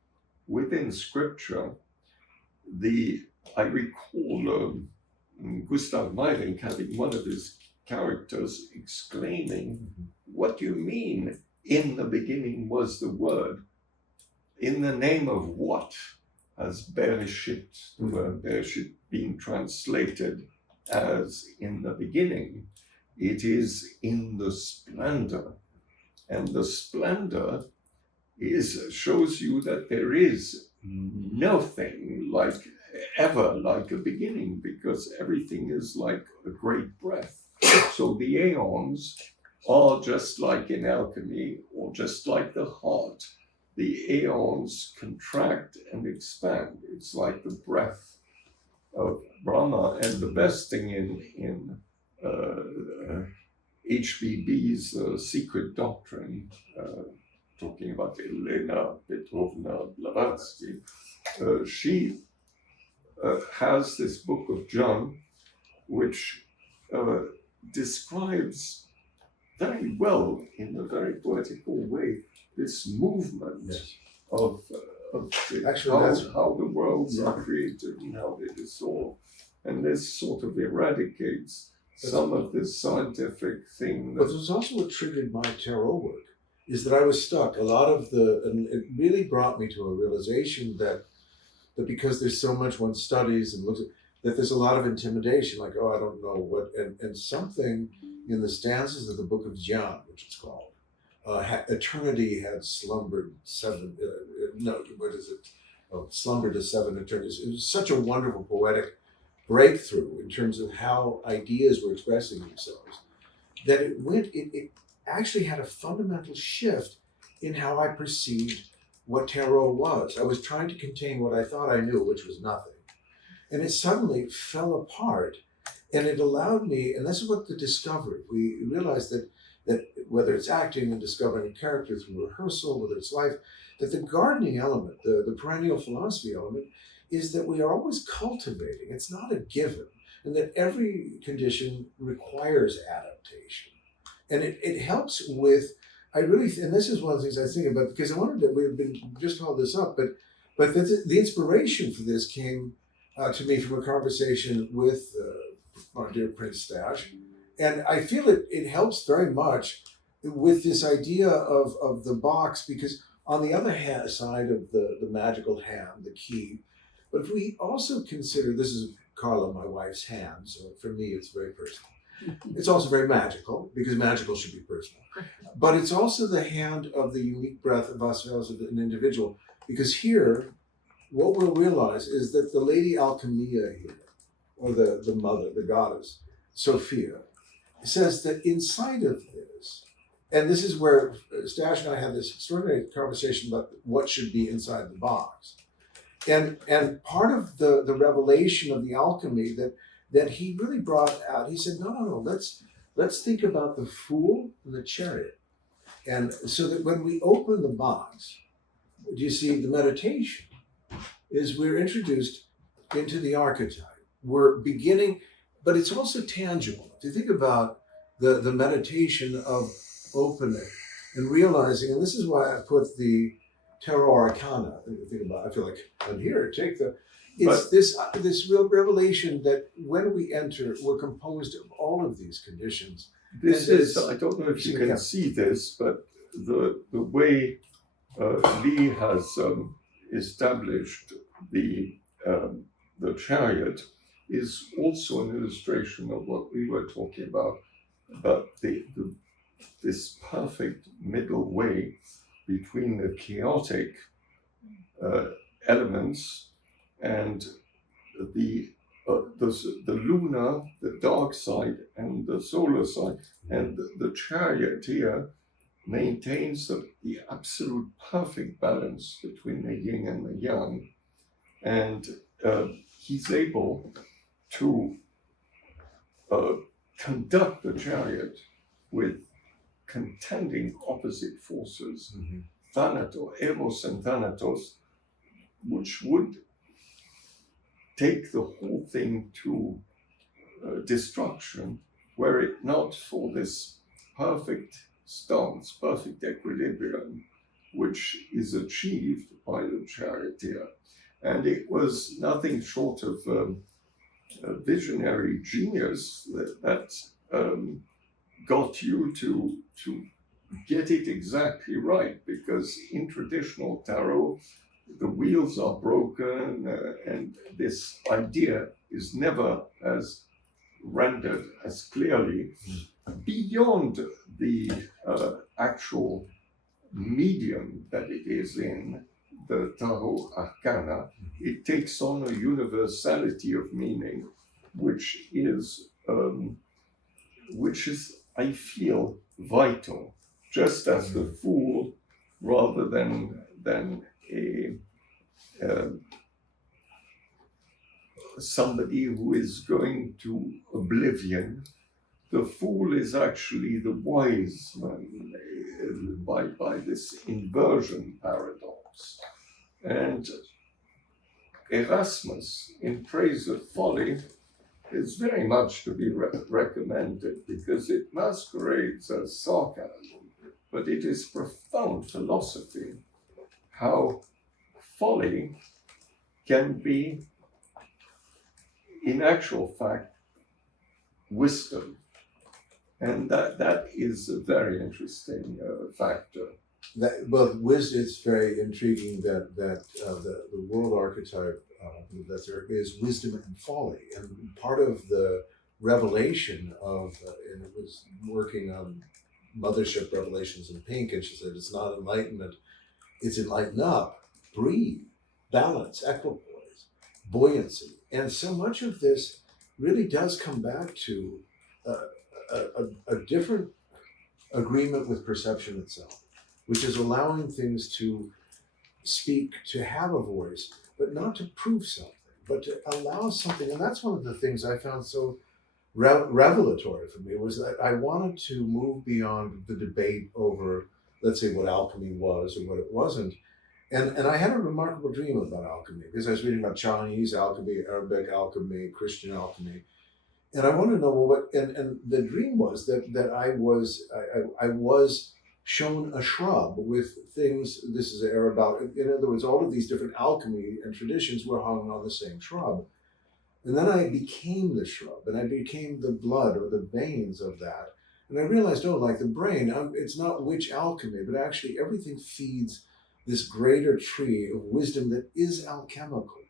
within scripture, I recall Gustav Meyrink having one of his characters exclaiming, "What do you mean, in the beginning was the word? In the name of what has Bereshit, the word Bereshit, been translated as in the beginning? It is in the splendor." And the splendor shows you that there is nothing ever like a beginning, because everything is like a great breath. So the aeons are just like in alchemy, or just like the heart. The aeons contract and expand. It's like the breath of Brahma. And the best thing in HBB's Secret Doctrine, talking about Elena Petrovna Blavatsky, she has this book of John, which describes very well, in a very poetical way, this movement of of Actually, how the worlds are created and how they dissolve. And this sort of eradicates some of this scientific thing. But there's also what triggered my tarot work, is that I was stuck. And it really brought me to a realization that because there's so much one studies and looks at, that there's a lot of intimidation, like, oh, I don't know what, and something in the stanzas of the Book of John, which it's called, eternity had slumbered slumbered to seven eternities. It was such a wonderful poetic breakthrough in terms of how ideas were expressing themselves, that it actually had a fundamental shift in how I perceived what tarot was. I was trying to contain what I thought I knew, which was nothing. And it suddenly fell apart, and it allowed me, and this is what the discovery, we realized that whether it's acting and discovering a character through rehearsal, whether it's life, that the gardening element, the perennial philosophy element, is that we are always cultivating. It's not a given, and that every condition requires adaptation. And it helps with, and this is one of the things I think about, because I wanted to, we've been just hauled this up, but the inspiration for this came to me from a conversation with our dear Prince Stash. And I feel it helps very much with this idea of the box, because on the other side of the magical hand, the key, but if we also consider, this is Carla, my wife's hand, so for me it's very personal. It's also very magical, because magical should be personal. But it's also the hand of the unique breath of us as an individual, because here, what we'll realize is that the Lady Alchemia here, or the mother, the goddess, Sophia, says that inside of this, and this is where Stash and I had this extraordinary conversation about what should be inside the box. And part of the revelation of the alchemy that he really brought out, he said, no, let's think about the Fool and the Chariot. And so that when we open the box, do you see the meditation is we're introduced into the archetype. We're beginning, but it's also tangible. If you think about the meditation of opening and realizing, and this is why I put the Tarot Arcana, I feel like I'm here, this real revelation that when we enter, we're composed of all of these conditions. This is, I don't know if you can see this, but the way Leigh has established the chariot is also an illustration of what we were talking about this perfect middle way between the chaotic elements and the lunar, the dark side, and the solar side. And the chariot here maintains the absolute perfect balance between the yin and the yang. And he's able to conduct the chariot with contending opposite forces, Thanatos, Eros and Thanatos, which would take the whole thing to destruction, were it not for this perfect stance, perfect equilibrium, which is achieved by the charioteer. And it was nothing short of a visionary genius that got you to get it exactly right, because in traditional tarot, the wheels are broken and this idea is never as rendered as clearly beyond the actual medium that it is in the Tarot Arcana. It takes on a universality of meaning, which is, I feel, vital, just as the Fool, rather than somebody who is going to oblivion. The Fool is actually the wise man by this inversion paradox. And Erasmus, in Praise of Folly, is very much to be recommended, because it masquerades as sarcasm, but it is profound philosophy, how folly can be, in actual fact, wisdom. And that is a very interesting factor. Wisdom. It's very intriguing that the world archetype that there is wisdom and folly, and part of the revelation of and it was working on Mothership Revelations in Pink, and she said it's not enlightenment, it's enlighten up, breathe, balance, equipoise, buoyancy, and so much of this really does come back to a different agreement with perception itself, which is allowing things to speak, to have a voice, but not to prove something, but to allow something. And that's one of the things I found so revelatory for me, was that I wanted to move beyond the debate over, let's say, what alchemy was or what it wasn't. And I had a remarkable dream about alchemy, because I was reading about Chinese alchemy, Arabic alchemy, Christian alchemy. And I wanted to know, well, what, and the dream was that I was shown a shrub with things, this is about, in other words, all of these different alchemy and traditions were hung on the same shrub. And then I became the shrub, and I became the blood or the veins of that. And I realized, oh, like the brain, it's not which alchemy, but actually everything feeds this greater tree of wisdom that is alchemical.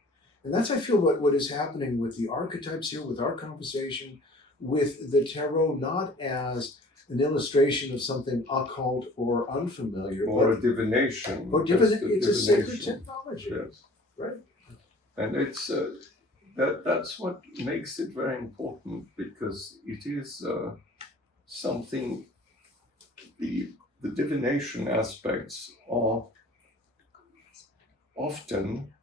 And that's, I feel, what is happening with the archetypes here, with our conversation, with the tarot, not as an illustration of something occult or unfamiliar. Or a divination. Or it's a sacred technology. Yes. Right. And it's that's what makes it very important, because it is something, the divination aspects are often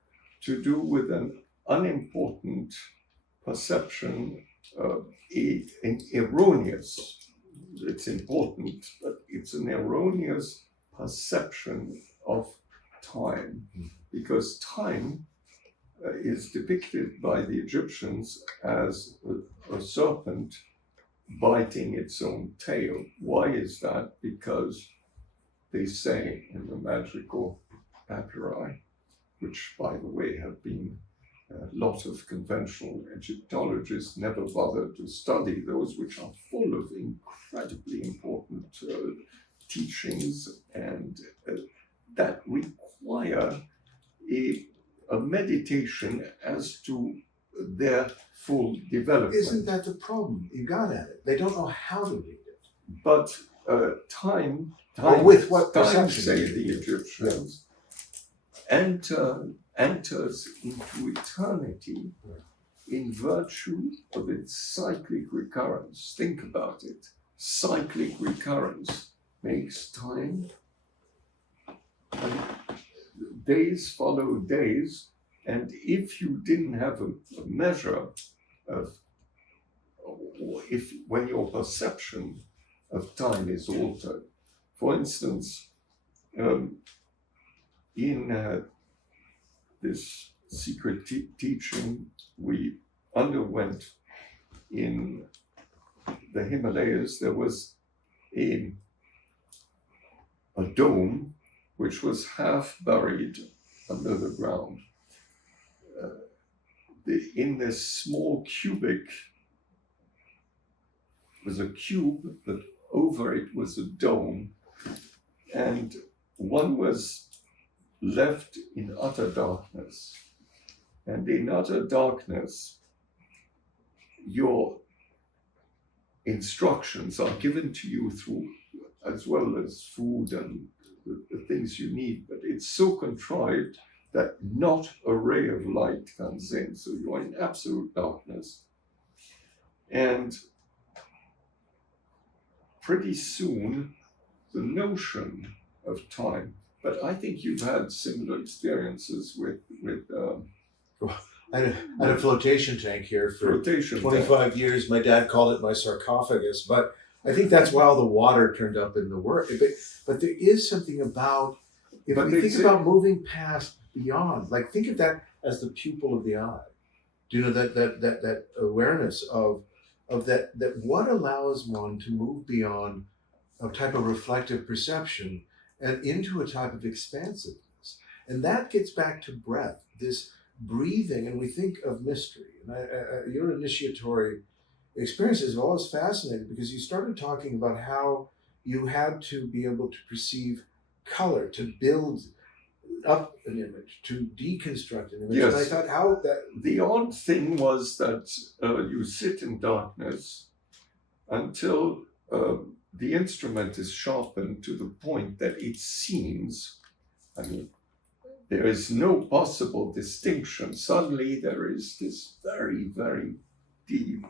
to do with an unimportant perception, an erroneous, it's important, but it's an erroneous perception of time, because time is depicted by the Egyptians as a serpent biting its own tail. Why is that? Because they say in the magical papyri, which, by the way, have been a lot of conventional Egyptologists never bothered to study those, which are full of incredibly important teachings, and that require a meditation as to their full development. Isn't that the problem? You got at it. They don't know how to read it. But time with what time, perception? say the Egyptians, enters into eternity in virtue of its cyclic recurrence. Think about it. Cyclic recurrence makes time, and days follow days, and if you didn't have a measure of, or if when your perception of time is altered, for instance, in this secret teaching we underwent in the Himalayas, there was a dome which was half buried under the ground. In this small cubic was a cube, but over it was a dome, and one was left in utter darkness. And in utter darkness, your instructions are given to you through, as well as food and the things you need, but it's so contrived that not a ray of light comes in, so you're in absolute darkness. And pretty soon, the notion of time, but I think you've had similar experiences with I had a flotation tank here for 25 years. My dad called it my sarcophagus, but I think that's why all the water turned up in the work. But there is something about, if we think about moving past, beyond, like think of that as the pupil of the eye. Do you know that awareness of that what allows one to move beyond a type of reflective perception and into a type of expansiveness? And that gets back to breath, this breathing, and we think of mystery. And your initiatory experiences have always fascinated because you started talking about how you had to be able to perceive color, to build up an image, to deconstruct an image. Yes. And I thought how that... The odd thing was that you sit in darkness until the instrument is sharpened to the point that it seems, I mean, there is no possible distinction. Suddenly there is this very, very deep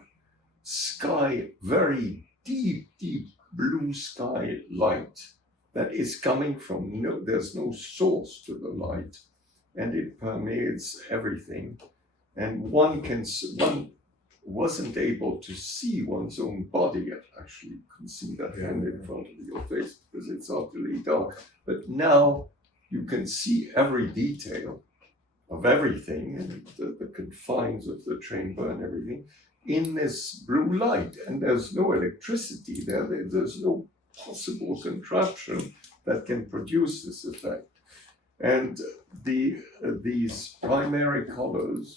sky, very deep, deep blue sky light that is coming from there's no source to the light, and it permeates everything. And one wasn't able to see one's own body yet. Actually, you can see that hand in front of your face because it's utterly dark. But now you can see every detail of everything, and the confines of the chamber and everything, in this blue light. And there's no electricity there. There's no possible contraption that can produce this effect. And these primary colors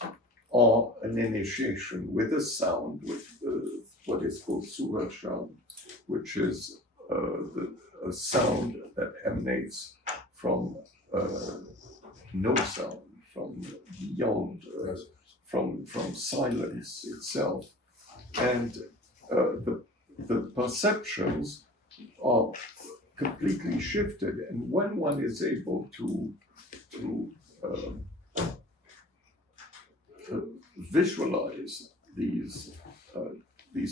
are an initiation with a sound, with what is called surasham, which is a sound that emanates from no sound, from beyond, from silence itself. And the perceptions are completely shifted. And when one is able to visualize these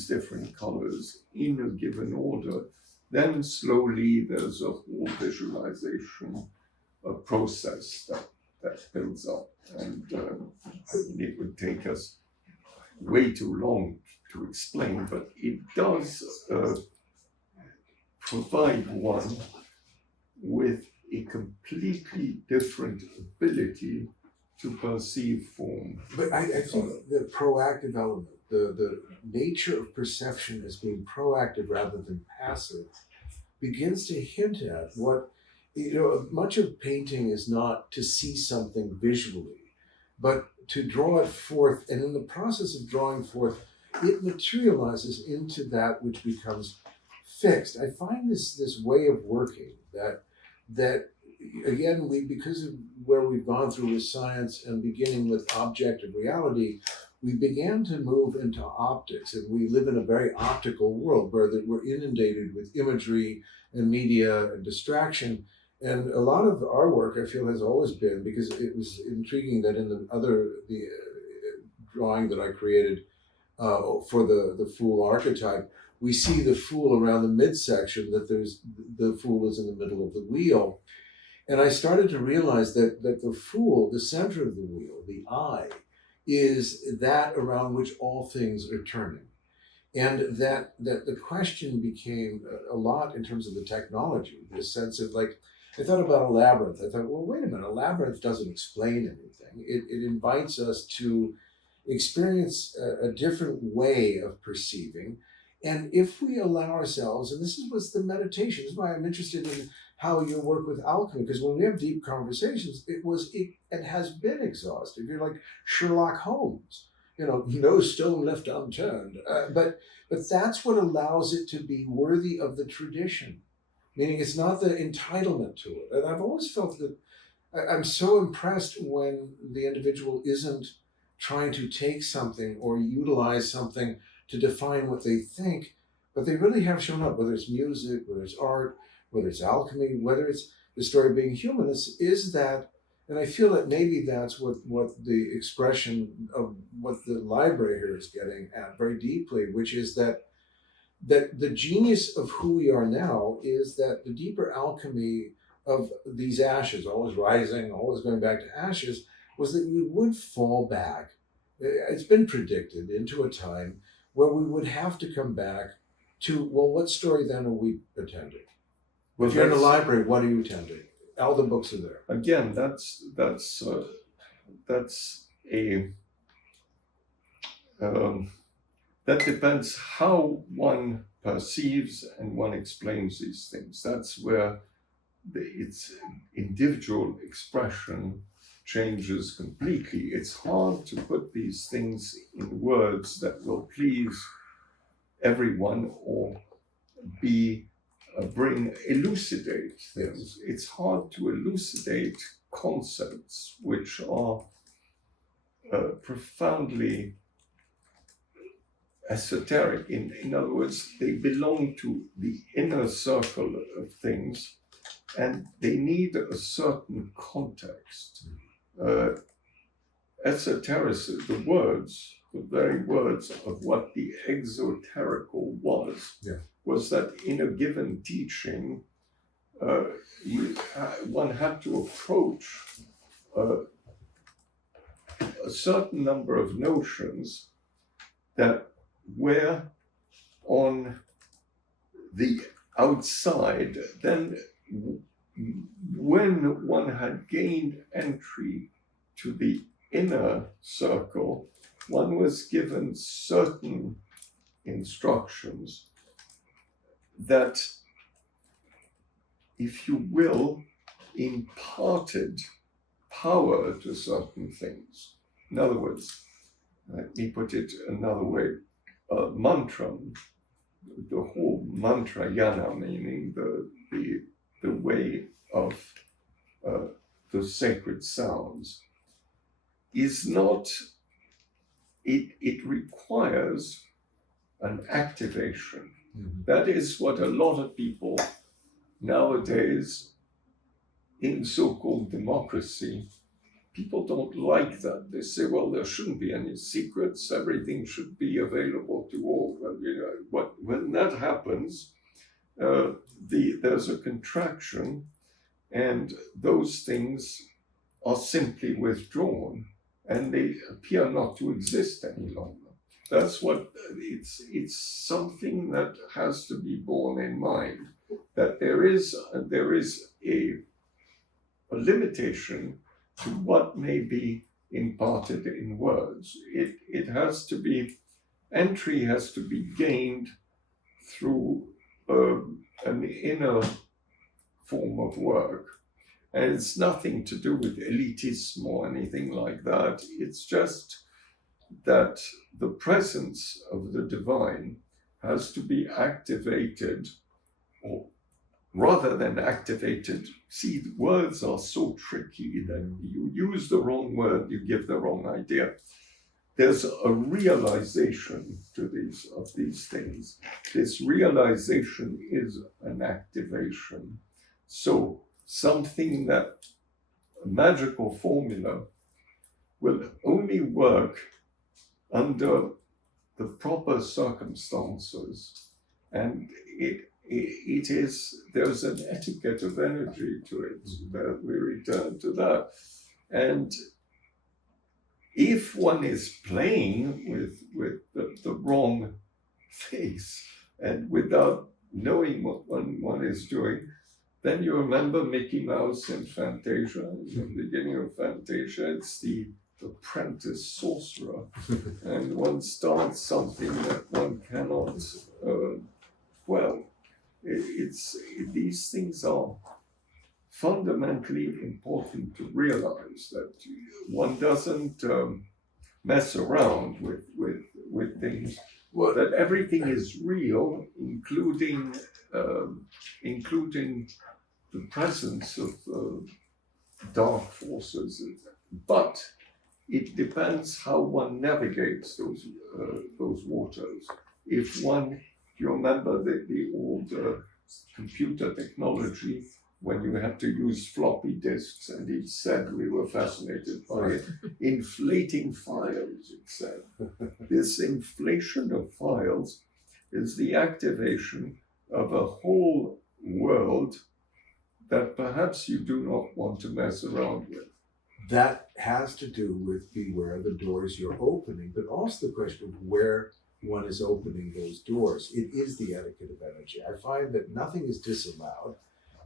different colors in a given order, then slowly there's a whole visualization process that builds up. And it would take us way too long to explain, but it does provide one with a completely different ability to perceive form. But I think the proactive element, the nature of perception as being proactive rather than passive, begins to hint at what, much of painting is not to see something visually, but to draw it forth. And in the process of drawing forth, it materializes into that which becomes fixed. I find this way of working that again, because of where we've gone through with science and beginning with objective reality, we began to move into optics, and we live in a very optical world where we're inundated with imagery and media and distraction. And a lot of our work, I feel, has always been, because it was intriguing that in the drawing that I created for the Fool archetype, we see the Fool around the midsection, that the Fool is in the middle of the wheel. And I started to realize that the Fool, the center of the wheel, the eye, is that around which all things are turning. And that the question became a lot in terms of the technology, this sense of like, I thought about a labyrinth. I thought, well, wait a minute, a labyrinth doesn't explain anything. It invites us to experience a different way of perceiving. And if we allow ourselves, and this was the meditation, this is why I'm interested in how you work with alchemy, because when we have deep conversations, it has been exhaustive. You're like Sherlock Holmes, no stone left unturned. But that's what allows it to be worthy of the tradition, meaning it's not the entitlement to it. And I've always felt that I'm so impressed when the individual isn't trying to take something or utilize something to define what they think, but they really have shown up, whether it's music, whether it's art, whether it's alchemy, whether it's the story of being human, is that, and I feel that maybe that's what the expression of what the library here is getting at very deeply, which is that the genius of who we are now is that the deeper alchemy of these ashes, always rising, always going back to ashes, was that we would fall back. It's been predicted into a time where we would have to come back to, well, what story then are we attending? Well, if you're in the library, what are you attending? All the books are there. Again, that's that depends how one perceives and one explains these things. That's where its individual expression changes completely. It's hard to put these things in words that will please everyone or elucidate things. It's hard to elucidate concepts which are profoundly esoteric. In other words, they belong to the inner circle of things, and they need a certain context. Esotericism, the very words of what the exoterical was that in a given teaching, one had to approach a certain number of notions that were on the outside. Then when one had gained entry to the inner circle, one was given certain instructions that, if you will, imparted power to certain things. In other words, let me put it another way, mantra, the whole mantra yana, meaning the way of the sacred sounds, is not, it requires an activation. Mm-hmm. That is what a lot of people nowadays in so-called democracy, people don't like that. They say, well, there shouldn't be any secrets, everything should be available to all. Well, when that happens, there's a contraction, and those things are simply withdrawn, and they appear not to exist any longer. That's what it's something that has to be borne in mind, that there is a limitation to what may be imparted in words. It has to be, entry has to be gained through an inner form of work. And it's nothing to do with elitism or anything like that. It's just that the presence of the divine has to be activated, or rather than activated. See, words are so tricky that you use the wrong word, you give the wrong idea. There's a realization to these things. This realization is an activation. So something that a magical formula will only work under the proper circumstances, and there's an etiquette of energy to it. That we return to that. And if one is playing with the wrong things and without knowing what one is doing, then you remember Mickey Mouse in Fantasia. In the beginning of Fantasia, it's the apprentice sorcerer, and one starts something that one cannot. These things are fundamentally important to realize, that one doesn't mess around with things. Well, that everything is real, including the presence of dark forces, but it depends how one navigates those waters. If one, you remember the old computer technology, when you had to use floppy disks, and it said, we were fascinated by it, inflating files, it said. This inflation of files is the activation of a whole world that perhaps you do not want to mess around with. That has to do with beware the doors you're opening, but also the question of where one is opening those doors. It is the etiquette of energy. I find that nothing is disallowed.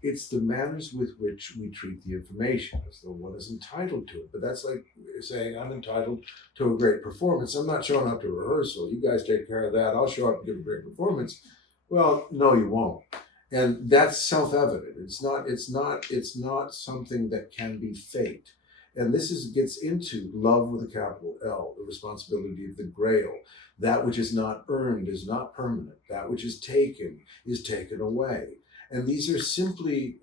It's the manners with which we treat the information, as though one is entitled to it. But that's like saying, I'm entitled to a great performance. I'm not showing up to rehearsal. You guys take care of that. I'll show up and give a great performance. Well, no, you won't. And that's self-evident. It's not something that can be faked. And gets into love with a capital L, the responsibility of the grail. That which is not earned is not permanent. That which is taken away. And these are simply,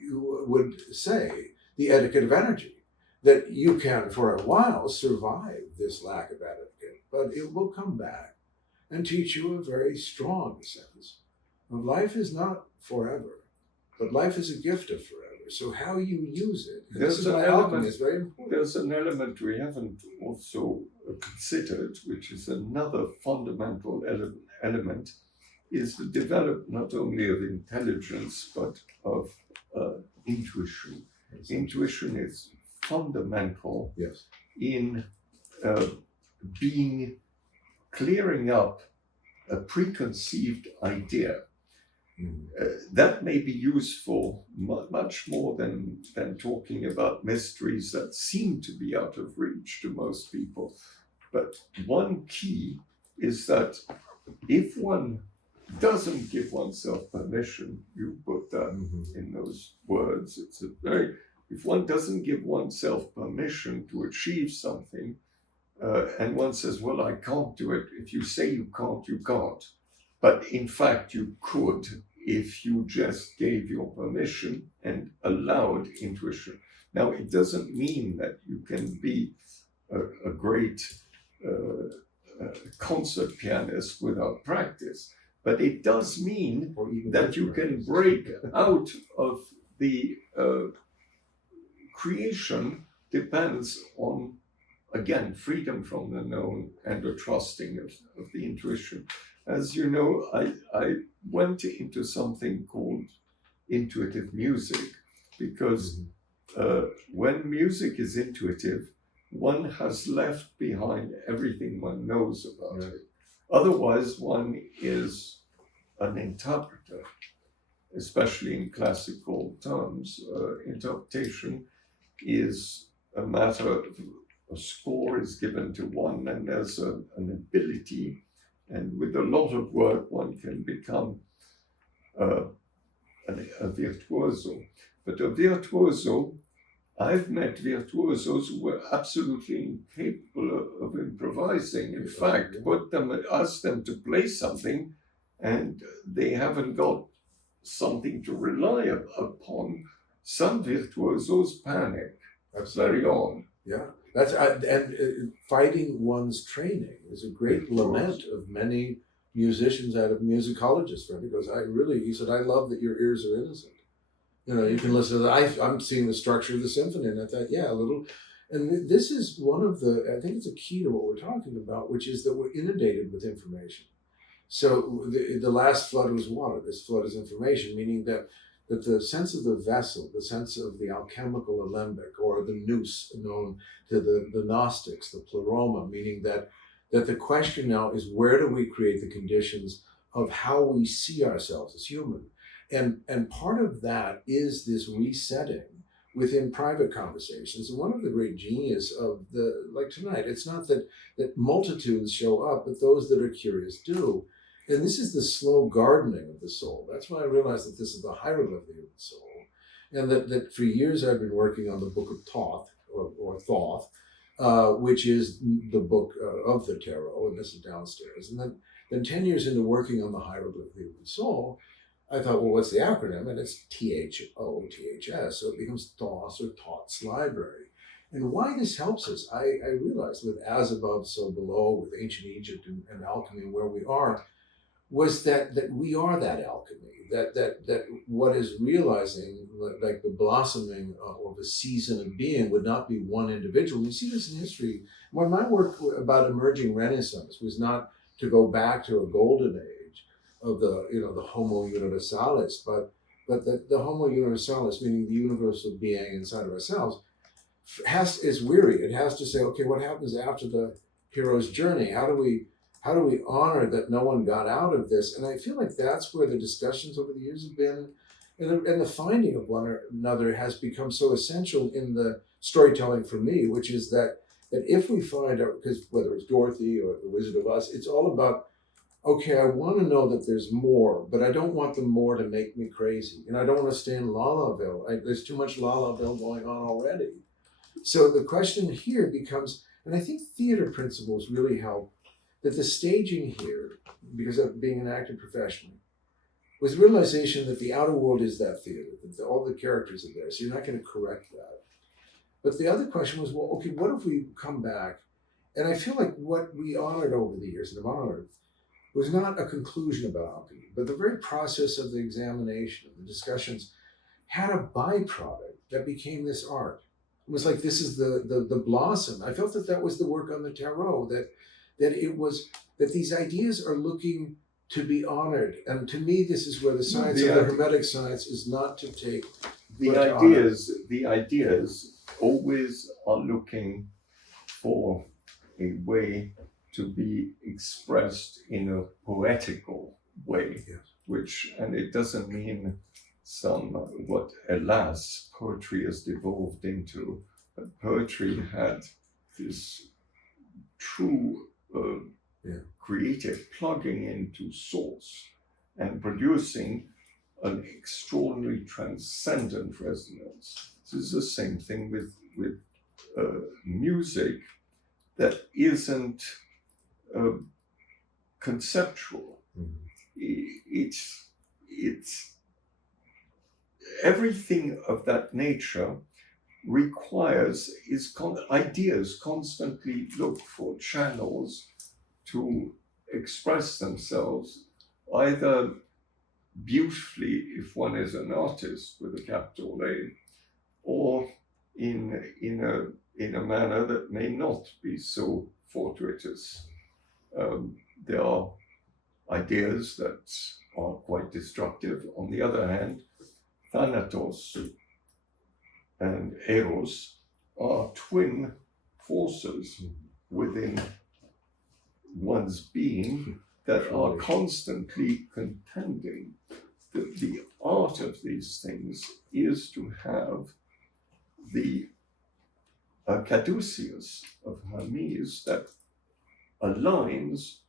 you would say, the etiquette of energy. That you can, for a while, survive this lack of etiquette, but it will come back and teach you a very strong sense of life is not forever, but life is a gift of forever. So how you use it, this is why alchemy is very important. There's an element we haven't also considered, which is another fundamental element, is the development not only of intelligence, but of intuition. Yes. Intuition is fundamental in clearing up a preconceived idea. That may be useful much more than talking about mysteries that seem to be out of reach to most people. But one key is that if one doesn't give oneself permission, you put that in those words, if one doesn't give oneself permission to achieve something, and one says, well, I can't do it. If you say you can't, you can't. But in fact, you could if you just gave your permission and allowed intuition. Now, it doesn't mean that you can be a great concert pianist without practice, but it does mean that you can break out of the creation depends on, again, freedom from the known and a trusting of the intuition. As you know, I went into something called intuitive music because when music is intuitive, one has left behind everything one knows about it. Otherwise, one is an interpreter, especially in classical terms. Interpretation is a matter of a score is given to one, and there's an ability. And with a lot of work, one can become a virtuoso. But a virtuoso, I've met virtuosos who were absolutely incapable of improvising. In fact, ask them to play something, and they haven't got something to rely upon. Some virtuosos panic. That's very odd. Yeah. Fighting one's training is a great lament of many musicians out of musicologists. Right? Because he said, I love that your ears are innocent. You can listen to that. I'm seeing the structure of the symphony, and I thought, a little. And this is one of I think it's a key to what we're talking about, which is that we're inundated with information. So the last flood was water. This flood is information, meaning that the sense of the vessel, the sense of the alchemical alembic, or the nous, known to the Gnostics, the pleroma, meaning that the question now is, where do we create the conditions of how we see ourselves as human? And part of that is this resetting within private conversations. And one of the great genius of like tonight, it's not that multitudes show up, but those that are curious do. And this is the slow gardening of the soul. That's why I realized that this is the hieroglyph of the soul. And that for years I've been working on the book of Thoth, or Thoth, which is the book of the tarot, and this is downstairs. And then 10 years into working on the hieroglyph of the human soul, I thought, well, what's the acronym? And it's THOTHS, so it becomes Thoth or Thoth's Library. And why this helps us, I realized with As Above, So Below, with ancient Egypt and alchemy and where we are, was that we are that alchemy, that what is realizing, like the blossoming of a season of being, would not be one individual. You see this in history. When my work about emerging Renaissance was not to go back to a golden age of the Homo Universalis, but the Homo Universalis, meaning the universal being inside of ourselves, is weary. It has to say, okay, what happens after the hero's journey? How do we honor that no one got out of this? And I feel like that's where the discussions over the years have been, and the finding of one another has become so essential in the storytelling for me, which is that if we find out, because whether it's Dorothy or the Wizard of Oz, it's all about okay, I want to know that there's more, but I don't want the more to make me crazy. And I don't want to stay in La-La-ville. There's too much La-La-ville going on already. So the question here becomes, and I think theater principles really help, that the staging here, because of being an actor professionally, was the realization that the outer world is that theater, that all the characters are there, so you're not going to correct that. But the other question was, well, okay, what if we come back? And I feel like what we honored over the years, and have honored, was not a conclusion about alchemy, but the very process of the examination, the discussions, had a byproduct that became this art. It was like, this is the blossom. I felt that was the work on the tarot, that it was, that these ideas are looking to be honored. And to me, this is where the science of the Hermetic science is not to take the ideas always are looking for a way to be expressed in a poetical way, yes. and it doesn't mean what, alas, poetry has devolved into. But poetry had this true creative plugging into source and producing an extraordinary transcendent resonance. This is the same thing with music that isn't conceptual. Mm-hmm. It's everything of that nature requires ideas constantly look for channels to express themselves, either beautifully if one is an artist with a capital A, or in a manner that may not be so fortuitous. There are ideas that are quite destructive. On the other hand, Thanatos and Eros are twin forces within one's being that are constantly contending. The art of these things is to have the caduceus of Hermes that aligns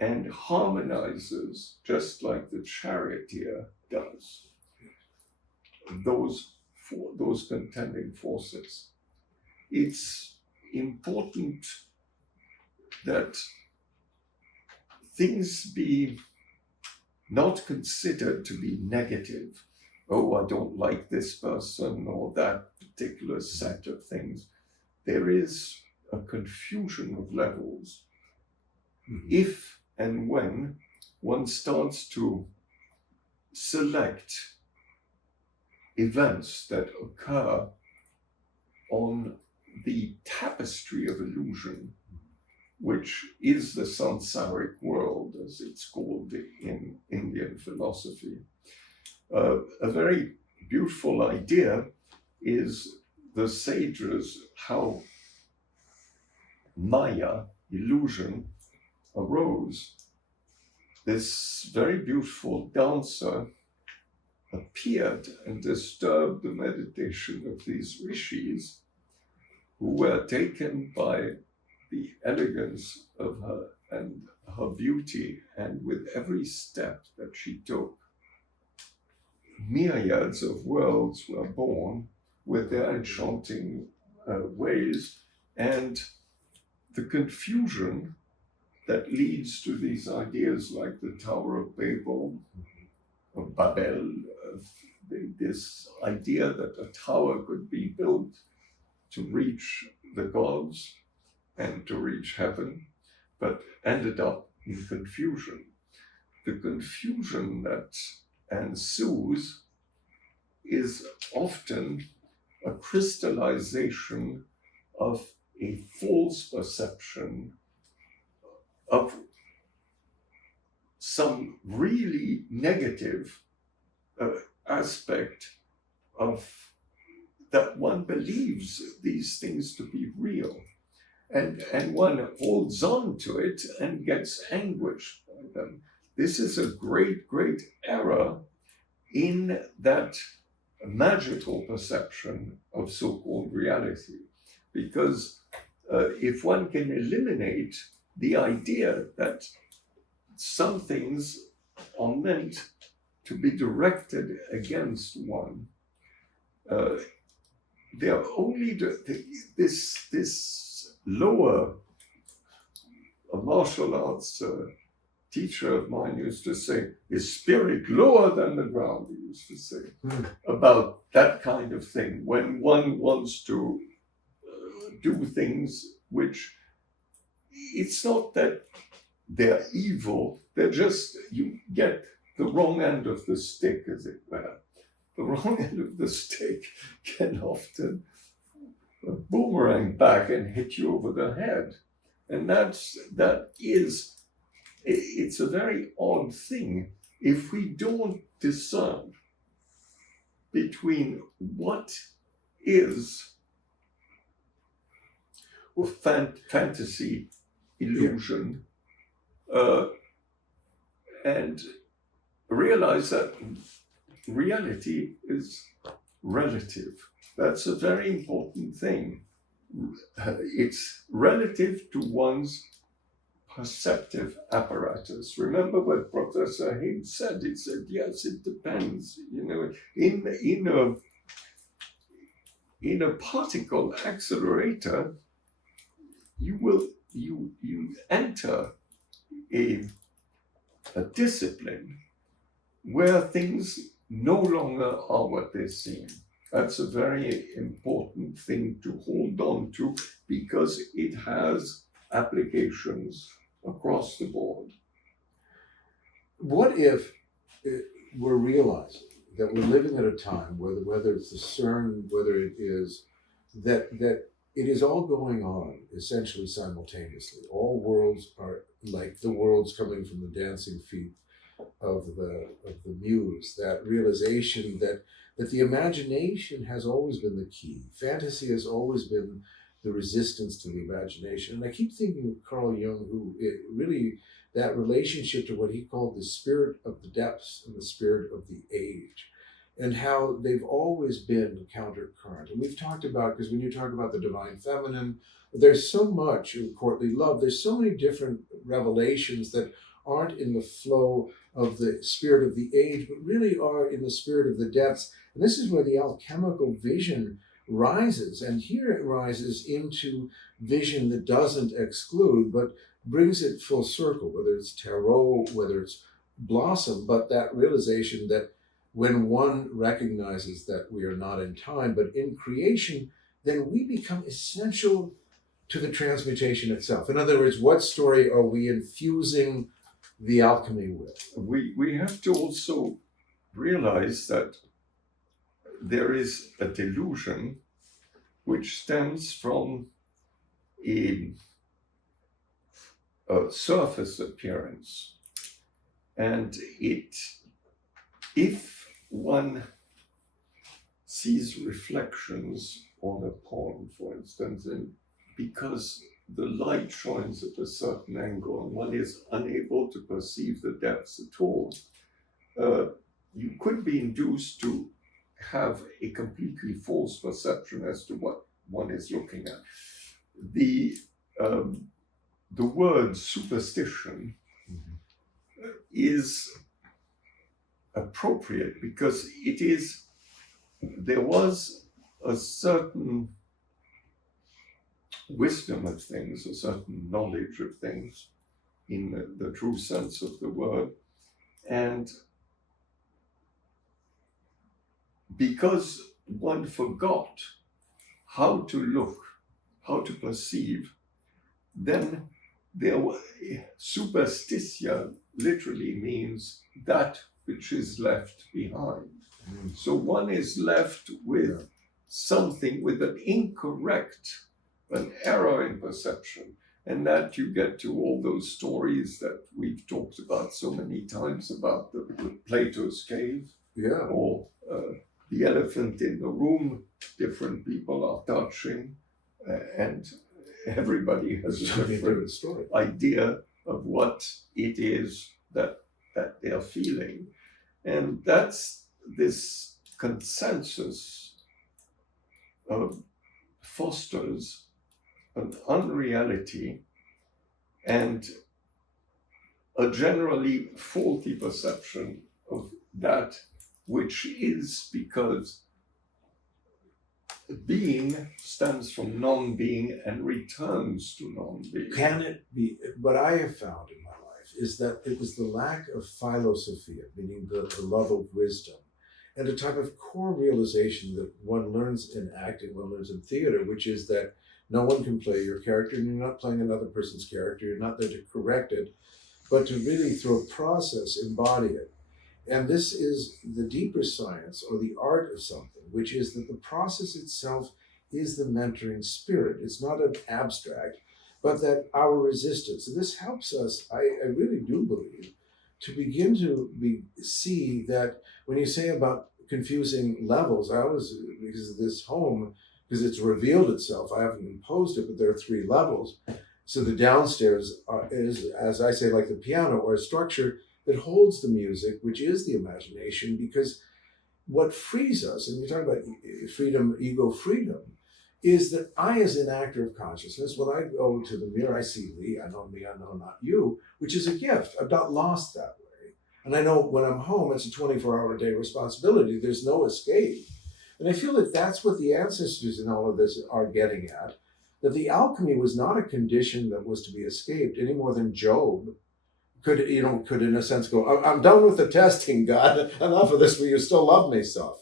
and harmonizes, just like the charioteer does, those contending forces. It's important that things be not considered to be negative. Oh, I don't like this person or that particular set of things. There is a confusion of levels. Mm-hmm. If and when one starts to select events that occur on the tapestry of illusion, which is the samsaric world, as it's called in Indian philosophy. A very beautiful idea is the sages, how Maya, illusion, arose. This very beautiful dancer appeared and disturbed the meditation of these rishis, who were taken by the elegance of her and her beauty, and with every step that she took, myriads of worlds were born with their enchanting ways, and the confusion that leads to these ideas like the Tower of Babel, of Babel, this idea that a tower could be built to reach the gods and to reach heaven, but ended up in confusion. The confusion that ensues is often a crystallization of a false perception of some really negative aspect of that one believes these things to be real. And one holds on to it and gets anguished by them. This is a great, great error in that magical perception of so-called reality. Because if one can eliminate the idea that some things are meant to be directed against one. They are only this lower, a martial arts teacher of mine used to say, is spirit lower than the ground, he used to say, about that kind of thing. When one wants to do things which, it's not that they're evil, they're just, you get the wrong end of the stick, as it were. The wrong end of the stick can often boomerang back and hit you over the head. And it's a very odd thing if we don't discern between what is fantasy, illusion, and realize that reality is relative. That's a very important thing. It's relative to one's perceptive apparatus. Remember what Professor Higgs said? He said, yes, it depends. You know, in a particle accelerator, you enter a discipline where things no longer are what they seem. That's a very important thing to hold on to because it has applications across the board. What if we're realizing that we're living at a time, whether it's the CERN, whether it is that it is all going on essentially simultaneously. All worlds are like the worlds coming from the dancing feet of the muse. That realization that the imagination has always been the key. Fantasy has always been the resistance to the imagination. And I keep thinking of Carl Jung, who really, that relationship to what he called the spirit of the depths and the spirit of the age, and how they've always been countercurrent. And we've talked about, because when you talk about the divine feminine, there's so much in courtly love, there's so many different revelations that aren't in the flow of the spirit of the age, but really are in the spirit of the depths. And this is where the alchemical vision rises. And here it rises into vision that doesn't exclude, but brings it full circle, whether it's tarot, whether it's blossom, but that realization that when one recognizes that we are not in time, but in creation, then we become essential to the transmutation itself. In other words, what story are we infusing the alchemy with? We have to also realize that there is a delusion which stems from a surface appearance. And if one sees reflections on a pond, for instance, and because the light shines at a certain angle and one is unable to perceive the depths at all, you could be induced to have a completely false perception as to what one is looking at. The word superstition is appropriate because there was a certain wisdom of things, a certain knowledge of things in the true sense of the word. And because one forgot how to look, how to perceive, then superstitia literally means that which is left behind. So one is left with something, with an error in perception. And that you get to all those stories that we've talked about so many times about the Plato's cave, or the elephant in the room, different people are touching, and everybody has a different idea of what it is that they're feeling. And that's this consensus fosters an unreality and a generally faulty perception of that which is, because being stands from non-being and returns to non-being. Can it be? What I have found in my life is that it was the lack of philosophia, meaning the love of wisdom, and a type of core realization that one learns in acting, one learns in theater, which is that no one can play your character, and you're not playing another person's character. You're not there to correct it, but to really, through a process, embody it. And this is the deeper science or the art of something, which is that the process itself is the mentoring spirit. It's not an abstract, but that our resistance. And this helps us, I really do believe, to begin to see that when you say about confusing levels, I always, because of this home, because it's revealed itself, I haven't imposed it, but there are 3 levels. So the downstairs is, as I say, like the piano, or a structure that holds the music, which is the imagination, because what frees us, and you're talking about freedom, ego freedom, is that I, as an actor of consciousness, when I go to the mirror, I see Leigh, I know me, I know not you, which is a gift. I've not lost that way. And I know when I'm home, it's a 24-hour-a-day responsibility. There's no escape. And I feel that that's what the ancestors in all of this are getting at, that the alchemy was not a condition that was to be escaped any more than Job could in a sense go, I'm done with the testing, God, enough of this, will you still love me stuff.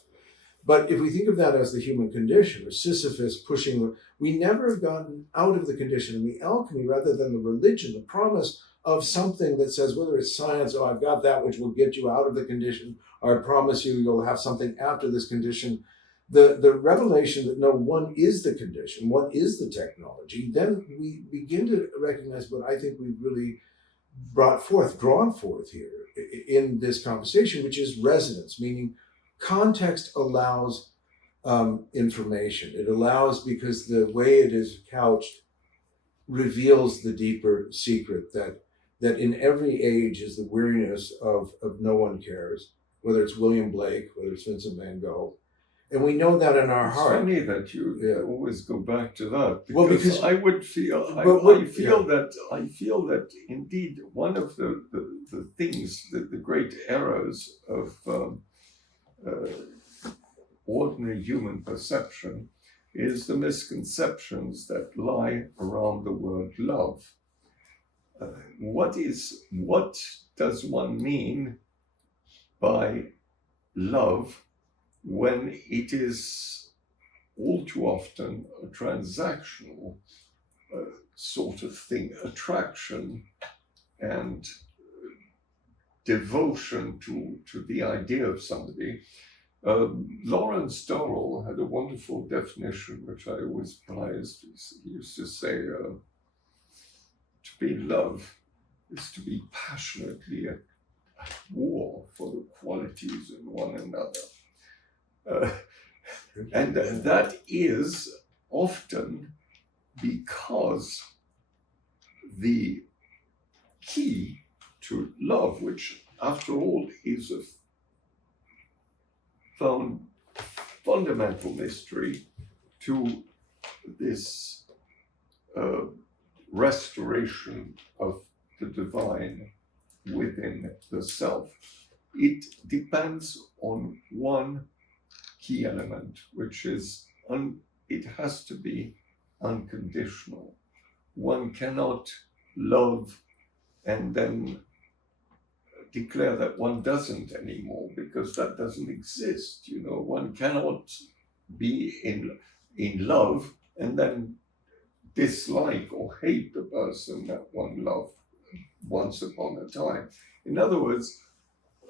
But if we think of that as the human condition, or Sisyphus pushing, we never have gotten out of the condition. And the alchemy, rather than the religion, the promise of something that says, whether it's science, oh, I've got that which will get you out of the condition, or I promise you you'll have something after this condition, the revelation that no, one is the condition, one is the technology, then we begin to recognize what I think we've really drawn forth here in this conversation, which is resonance, meaning context allows information. It allows, because the way it is couched reveals the deeper secret that in every age is the weariness of no one cares, whether it's William Blake, whether it's Vincent van Gogh. And we know that in our heart. It's funny that you always go back to that, because, well, because I would feel, I feel that indeed one of the things, the great errors of ordinary human perception is the misconceptions that lie around the word love. What does one mean by love when it is all too often a transactional sort of thing, attraction and devotion to the idea of somebody? Lawrence Durrell had a wonderful definition, which I always prized. He used to say, to be in love is to be passionately at war for the qualities in one another. And that is often because the key to love, which after all is a fundamental mystery to this restoration of the divine within the self, it depends on one key element, which is it has to be unconditional. One cannot love and then declare that one doesn't anymore, because that doesn't exist. One cannot be in love and then dislike or hate the person that one loved once upon a time. In other words,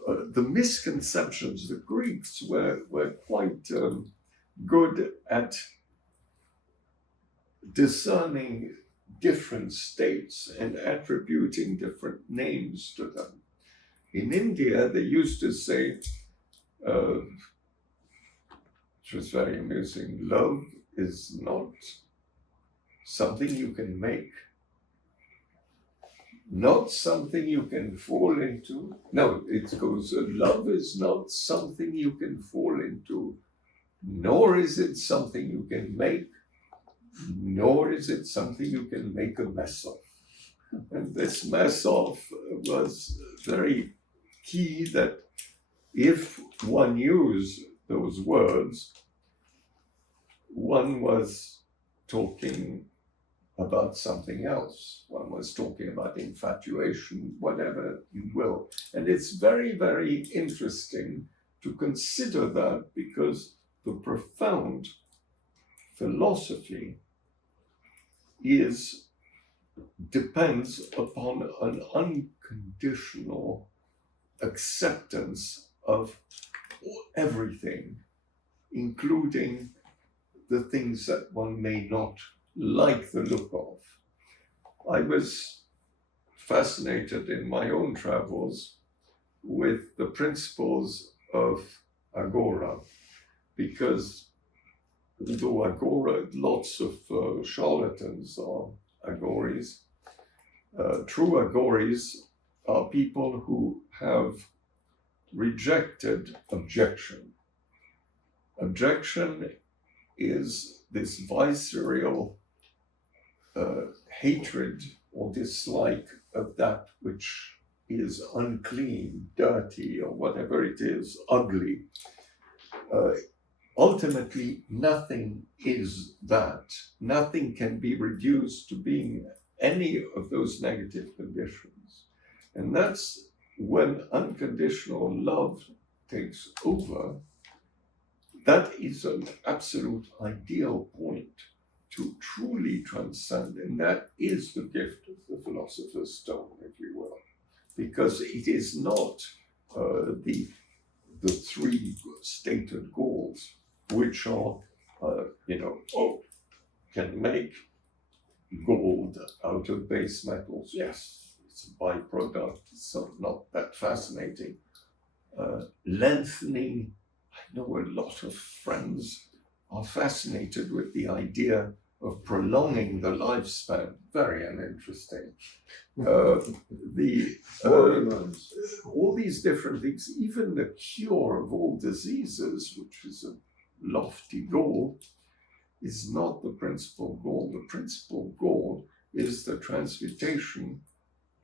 the misconceptions, the Greeks were quite good at discerning different states and attributing different names to them. In India, they used to say, which was very amusing, love is not something you can make, not something you can fall into. No, it goes, love is not something you can fall into, nor is it something you can make, nor is it something you can make a mess of. And this mess of was very key, that if one used those words, one was talking about something else. One was talking about infatuation, whatever you will. And it's very, very interesting to consider that, because the profound philosophy depends upon an unconditional acceptance of everything, including the things that one may not like the look of. I was fascinated in my own travels with the principles of Agora, because although Agora, lots of charlatans are Agoris, true Agoris are people who have rejected objection. Objection is this visceral hatred or dislike of that which is unclean, dirty, or whatever it is, ugly. Ultimately, nothing is that. Nothing can be reduced to being any of those negative conditions. And that's when unconditional love takes over. That is an absolute ideal point to truly transcend. And that is the gift of the Philosopher's Stone, if you will. Because it is not the three stated goals, which are, can make gold out of base metals. Yes, it's a byproduct, it's not that fascinating. Lengthening, I know a lot of friends are fascinated with the idea of prolonging the lifespan. Very uninteresting. All these different things, even the cure of all diseases, which is a lofty goal, is not the principal goal. The principal goal is the transmutation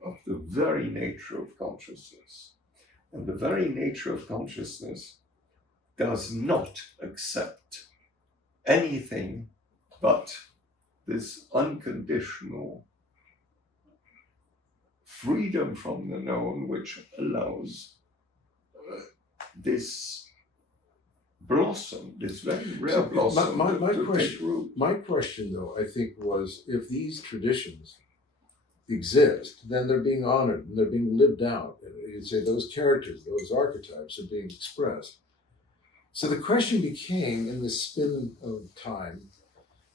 of the very nature of consciousness. And the very nature of consciousness does not accept anything but this unconditional freedom from the known, which allows this blossom, this very rare blossom, my question, though, I think, was, if these traditions exist, then they're being honored and they're being lived out. You'd say those characters, those archetypes are being expressed. So the question became, in the spin of time,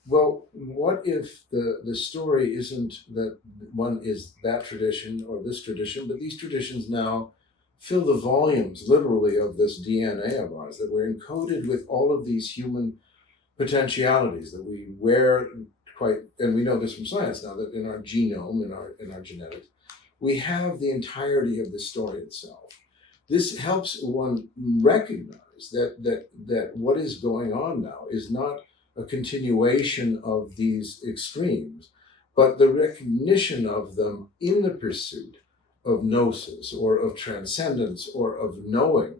well, what if the story isn't that one is that tradition or this tradition, but these traditions now fill the volumes, literally, of this DNA of ours, that we're encoded with all of these human potentialities that we wear and we know this from science now, that in our genome, in our genetics, we have the entirety of the story itself. This helps one recognize that what is going on now is not a continuation of these extremes, but the recognition of them in the pursuit of gnosis or of transcendence or of knowing,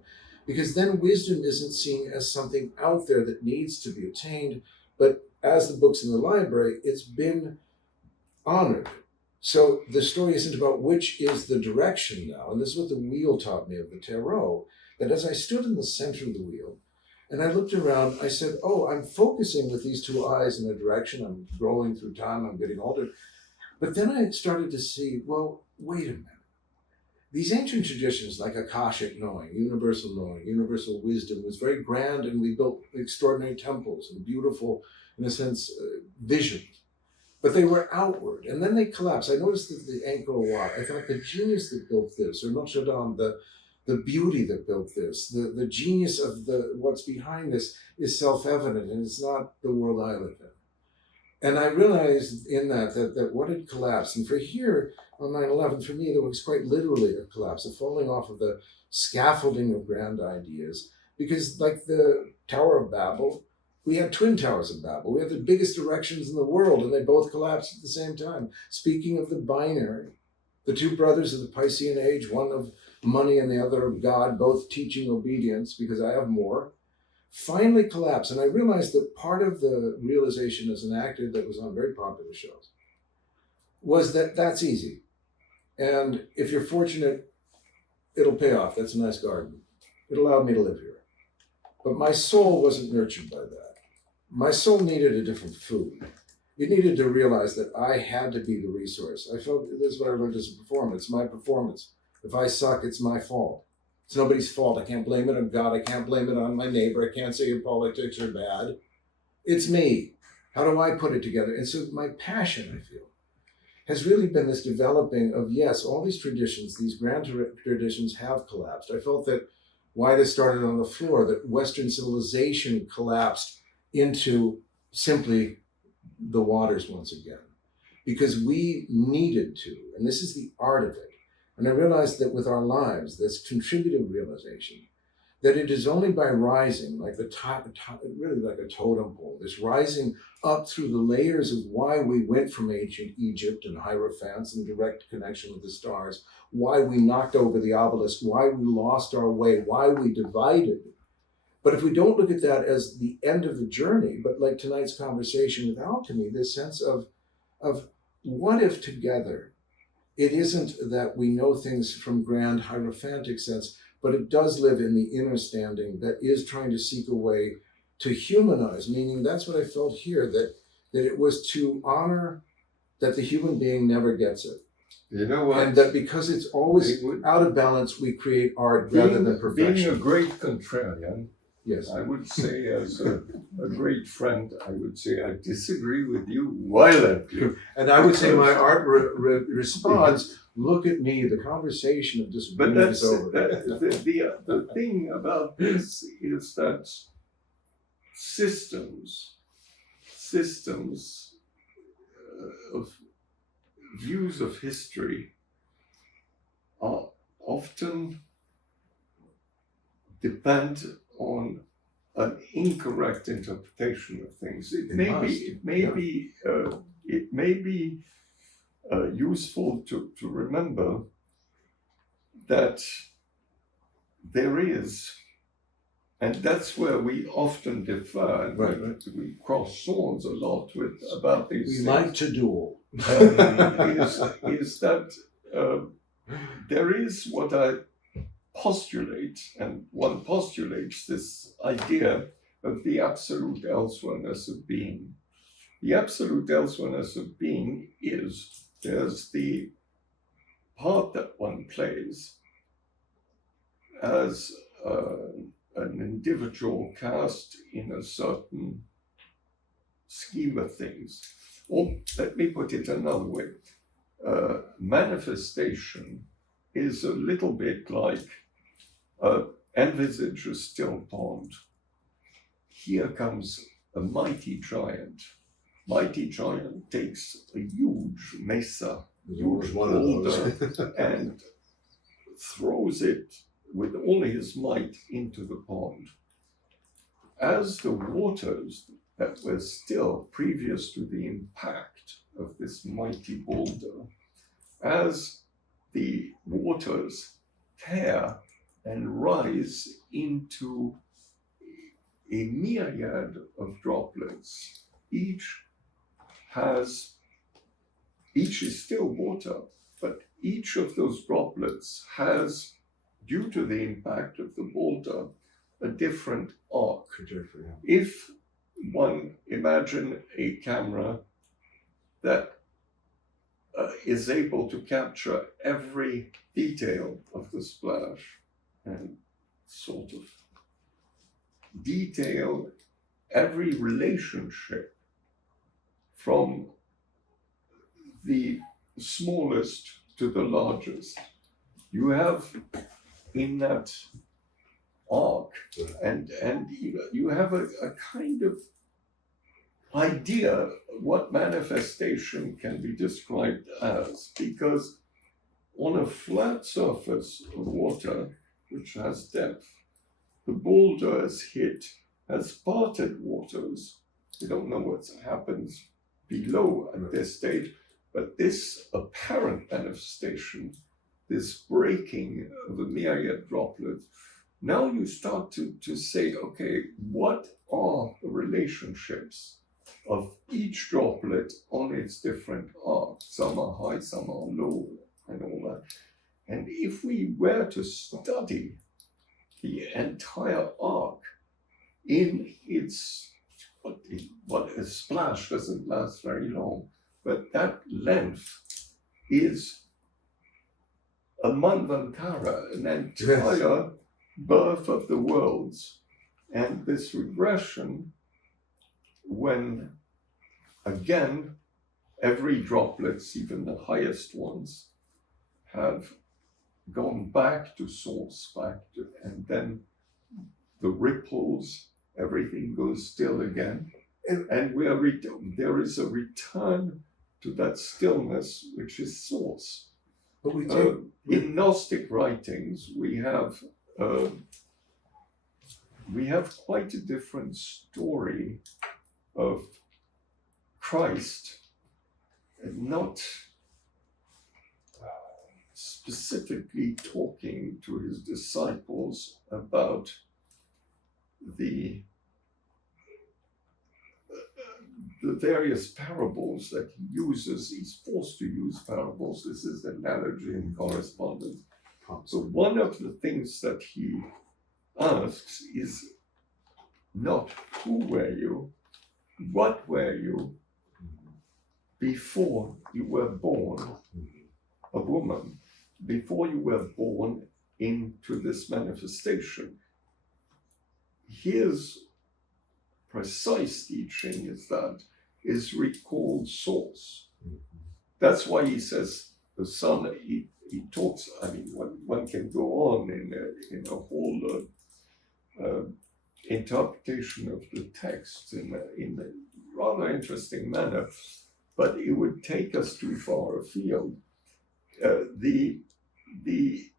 because then wisdom isn't seen as something out there that needs to be attained, but as the books in the library, it's been honored. So the story isn't about which is the direction now, and this is what the wheel taught me of the tarot, that as I stood in the center of the wheel, and I looked around, I said, oh, I'm focusing with these two eyes in a direction, I'm growing through time, I'm getting older. But then I started to see, well, wait a minute. These ancient traditions like Akashic knowing, universal wisdom was very grand, and we built extraordinary temples and beautiful, in a sense, visions. But they were outward, and then they collapsed. I noticed that the Angkor Wat, I thought the genius that built this, or Notre Dame, the beauty that built this, the genius of what's behind this is self-evident, and it's not the world I live in. And I realized in that what had collapsed, and for here on 9/11, for me, there was quite literally a collapse, a falling off of the scaffolding of grand ideas, because like the Tower of Babel, We had Twin Towers of Babel. We had the biggest erections in the world, and they both collapsed at the same time. Speaking of the binary, the two brothers of the Piscean age, one of money and the other of God, both teaching obedience because I have more, finally collapsed. And I realized that part of the realization as an actor that was on very popular shows was that that's easy. And if you're fortunate, it'll pay off. That's a nice garden. It allowed me to live here. But my soul wasn't nurtured by that. My soul needed a different food. It needed to realize that I had to be the resource. I felt this is what I learned as a performer. It's my performance. If I suck, it's my fault. It's nobody's fault. I can't blame it on God. I can't blame it on my neighbor. I can't say your politics are bad. It's me. How do I put it together? And so my passion, I feel, has really been this developing of, yes, all these traditions, these grand traditions have collapsed. I felt that why this started on the floor, that Western civilization collapsed into simply the waters once again, because we needed to, and this is the art of it. And I realized that with our lives, this contributive realization, that it is only by rising, like the top, really like a totem pole, this rising up through the layers of why we went from ancient Egypt and hierophants and direct connection with the stars, why we knocked over the obelisk, why we lost our way, why we divided. But if we don't look at that as the end of the journey, but like tonight's conversation with alchemy, this sense of what if together, it isn't that we know things from grand hierophantic sense, but it does live in the inner standing that is trying to seek a way to humanize, meaning that's what I felt here, that it was to honor that the human being never gets it. You know what? And that because it's always out of balance, we create art rather than perfection. Being a great contrarian, yes, I would say as a great friend, I would say I disagree with you violently. and I would say my art responds, look at me, the conversation of But disagreement that's is over. the thing about this is that systems of views of history are often depend on an incorrect interpretation of things. It may be useful to remember that there is, and that's where we often differ, and Right. we cross swords a lot about these We things. like to duel. Is that there is what I postulate, and one postulates this idea of the absolute elsewhereness of being. The absolute elsewhereness of being is there's the part that one plays as an individual cast in a certain scheme of things. Or let me put it another way. Manifestation is a little bit like envisage a still pond. Here comes a mighty giant. Mighty giant takes a huge mesa, huge one of boulder, those. and throws it with all his might into the pond. As the waters that were still previous to the impact of this mighty boulder, as the waters tear and rise into a myriad of droplets, each is still water, but each of those droplets has, due to the impact of the boulder, a different arc. If one imagine a camera that is able to capture every detail of the splash and sort of detail every relationship from the smallest to the largest, you have in that arc, and you have a kind of idea what manifestation can be described as, because on a flat surface of water, which has depth, the boulder is hit has parted waters. We don't know what happens below at this stage, but this apparent manifestation, this breaking of a myriad droplets, now you start to say, okay, what are the relationships of each droplet on its different arcs? Some are high, some are low, and all that. And if we were to study the entire arc in its, what a splash doesn't last very long, but that length is a manvantara, an entire birth of the worlds. And this regression, when again every droplets, even the highest ones, have gone back to source, and then the ripples, everything goes still again, and there is a return to that stillness which is source. But we take In Gnostic writings, we have quite a different story of Christ, not specifically talking to his disciples about the various parables that he uses. He's forced to use parables. This is analogy and correspondence. So one of the things that he asks is not who were you, what were you before you were born a woman, before you were born into this manifestation. His precise teaching is recalled source. That's why he says the Son, he talks, I mean, one can go on in a whole interpretation of the text in a rather interesting manner, but it would take us too far afield. The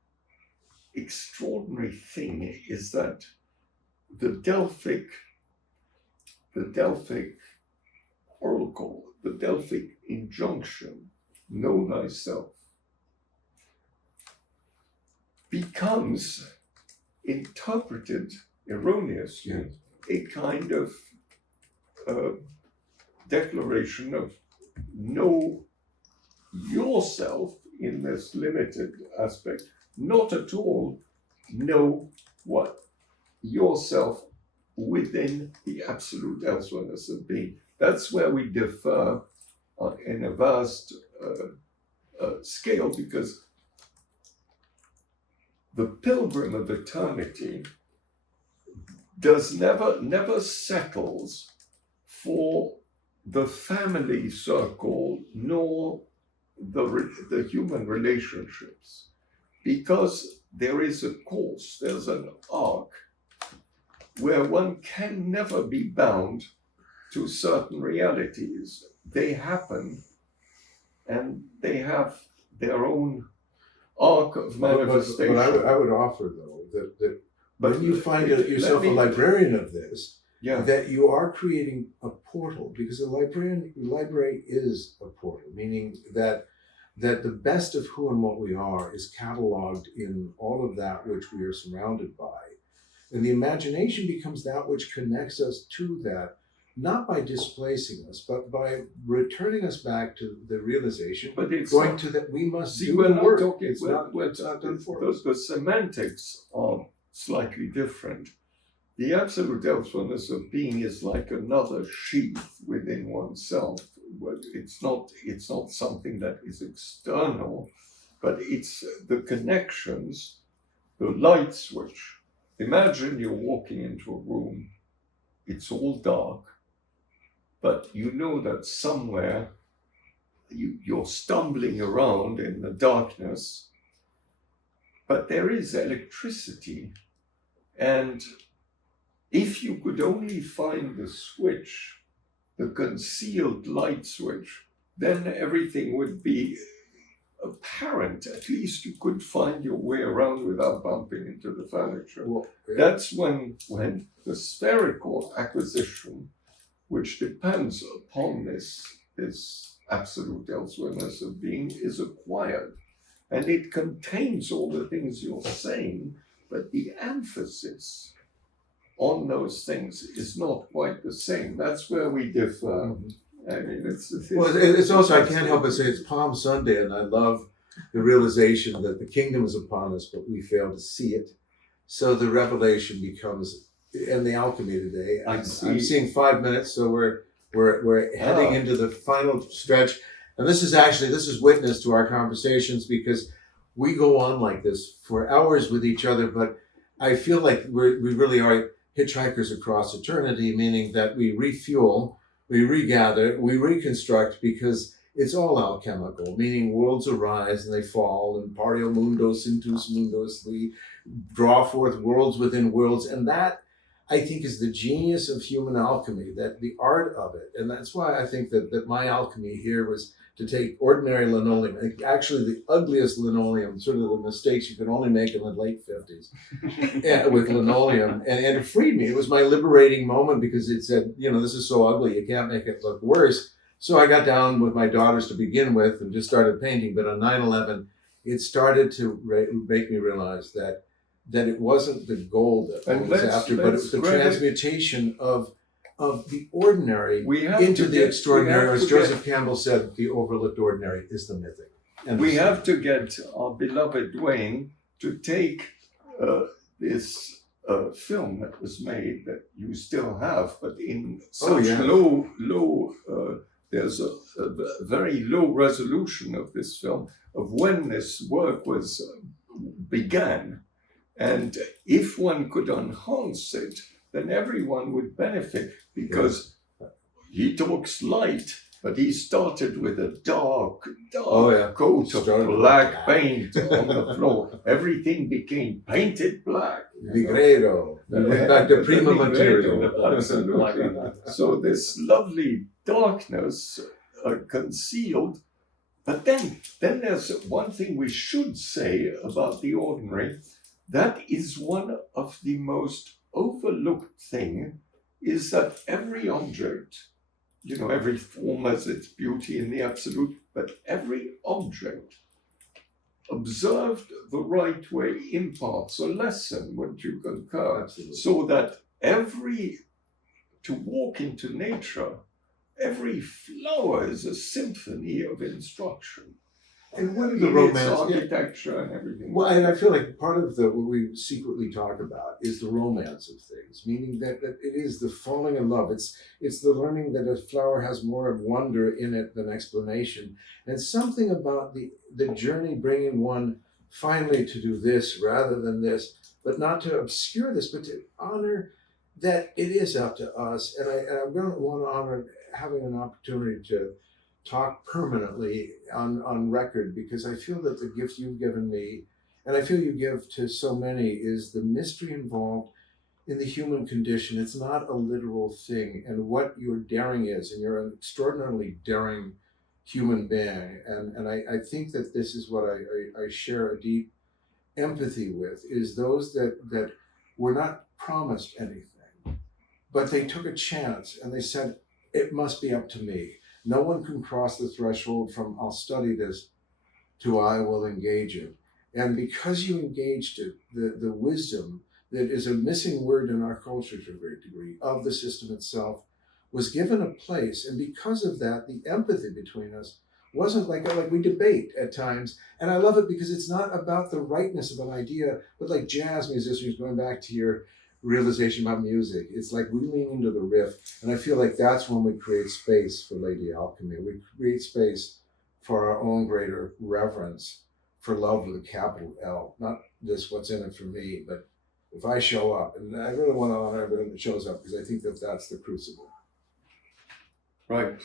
extraordinary thing is that the Delphic oracle, the Delphic injunction, know thyself, becomes interpreted erroneously, a kind of declaration of know yourself in this limited aspect, not at all know what yourself within the absolute elsewhereness of being. That's where we differ in a vast scale, because the pilgrim of eternity never settles for the family circle nor the human relationships, because there is a course, there's an arc where one can never be bound to certain realities. They happen and they have their own arc of manifestation. But I would offer, though, that when you find yourself a librarian of this, that you are creating a portal, because a library is a portal, meaning that the best of who and what we are is cataloged in all of that which we are surrounded by. And the imagination becomes that which connects us to that, not by displacing us, but by returning us back to the realization, but it's going not, to that we must see, do we're the not work. talking, It's not done for us. The semantics are slightly different. The absolute elsewhereness of being is like another sheath within oneself. It's not something that is external, but it's the connections, the light switch. Imagine you're walking into a room, it's all dark, but you know that somewhere you're stumbling around in the darkness, but there is electricity. And if you could only find the switch, the concealed light switch, then everything would be apparent, at least you could find your way around without bumping into the furniture. Well, yeah. That's when the spherical acquisition, which depends upon this absolute elsewhereness of being, is acquired. And it contains all the things you're saying, but the emphasis on those things is not quite the same. That's where we differ. I mean, it's also, I can't help but say it's Palm Sunday, and I love the realization that the kingdom is upon us, but we fail to see it. So the revelation becomes, and the alchemy today, I'm seeing 5 minutes, so we're heading into the final stretch. And this is witness to our conversations, because we go on like this for hours with each other, but I feel like we really are hitchhikers across eternity, meaning that we refuel, we regather, we reconstruct, because it's all alchemical, meaning worlds arise and they fall, and pario mundos intus mundos, we draw forth worlds within worlds. And that, I think, is the genius of human alchemy, that the art of it. And that's why I think that my alchemy here was to take ordinary linoleum, actually the ugliest linoleum, sort of the mistakes you could only make in the late 50s with linoleum, and it freed me. It was my liberating moment, because it said, this is so ugly, you can't make it look worse. So I got down with my daughters to begin with and just started painting. But on 9/11, it started to make me realize that it wasn't the gold that I was after, but it was the transmutation of the ordinary into the extraordinary. As Joseph Campbell said, the overlooked ordinary is the mythic. And we have to get our beloved Dwayne to take this film that was made, that you still have, but in such low there's a very low resolution of this film, of when this work was began. And if one could enhance it, then everyone would benefit, because he talks light, but he started with a dark coat of black paint on the floor. Everything became painted black. Negredo. We went back to prima material. Absolutely. So this lovely darkness concealed. But then there's one thing we should say about the ordinary. That is one of the most overlooked thing, is that every object, every form has its beauty in the absolute, but every object observed the right way imparts a lesson, would you concur? Absolutely. So that to walk into nature, every flower is a symphony of instruction. And what are the romance? Architecture and everything. Well, and I feel like part of what we secretly talk about is the romance of things, meaning that it is the falling in love. It's the learning that a flower has more of wonder in it than explanation, and something about the journey bringing one finally to do this rather than this, but not to obscure this, but to honor that it is up to us. And I'm going to want to honor having an opportunity to talk permanently on record, because I feel that the gift you've given me, and I feel you give to so many, is the mystery involved in the human condition. It's not a literal thing, and what your daring is, and you're an extraordinarily daring human being, and I think that this is what I share a deep empathy with, is those that were not promised anything, but they took a chance and they said, it must be up to me. No one can cross the threshold from I'll study this to I will engage it. And because you engaged it, the wisdom that is a missing word in our culture to a great degree of the system itself was given a place. And because of that, the empathy between us wasn't like we debate at times. And I love it because it's not about the rightness of an idea, but like jazz musicians, going back to your realization about music, it's like we lean into the riff, and I feel like that's when we create space for Lady Alchemy. We create space for our own greater reverence for love with a capital L, not just what's in it for me, but if I show up, and I really want to honor everyone that shows up, because I think that that's the crucible. Right.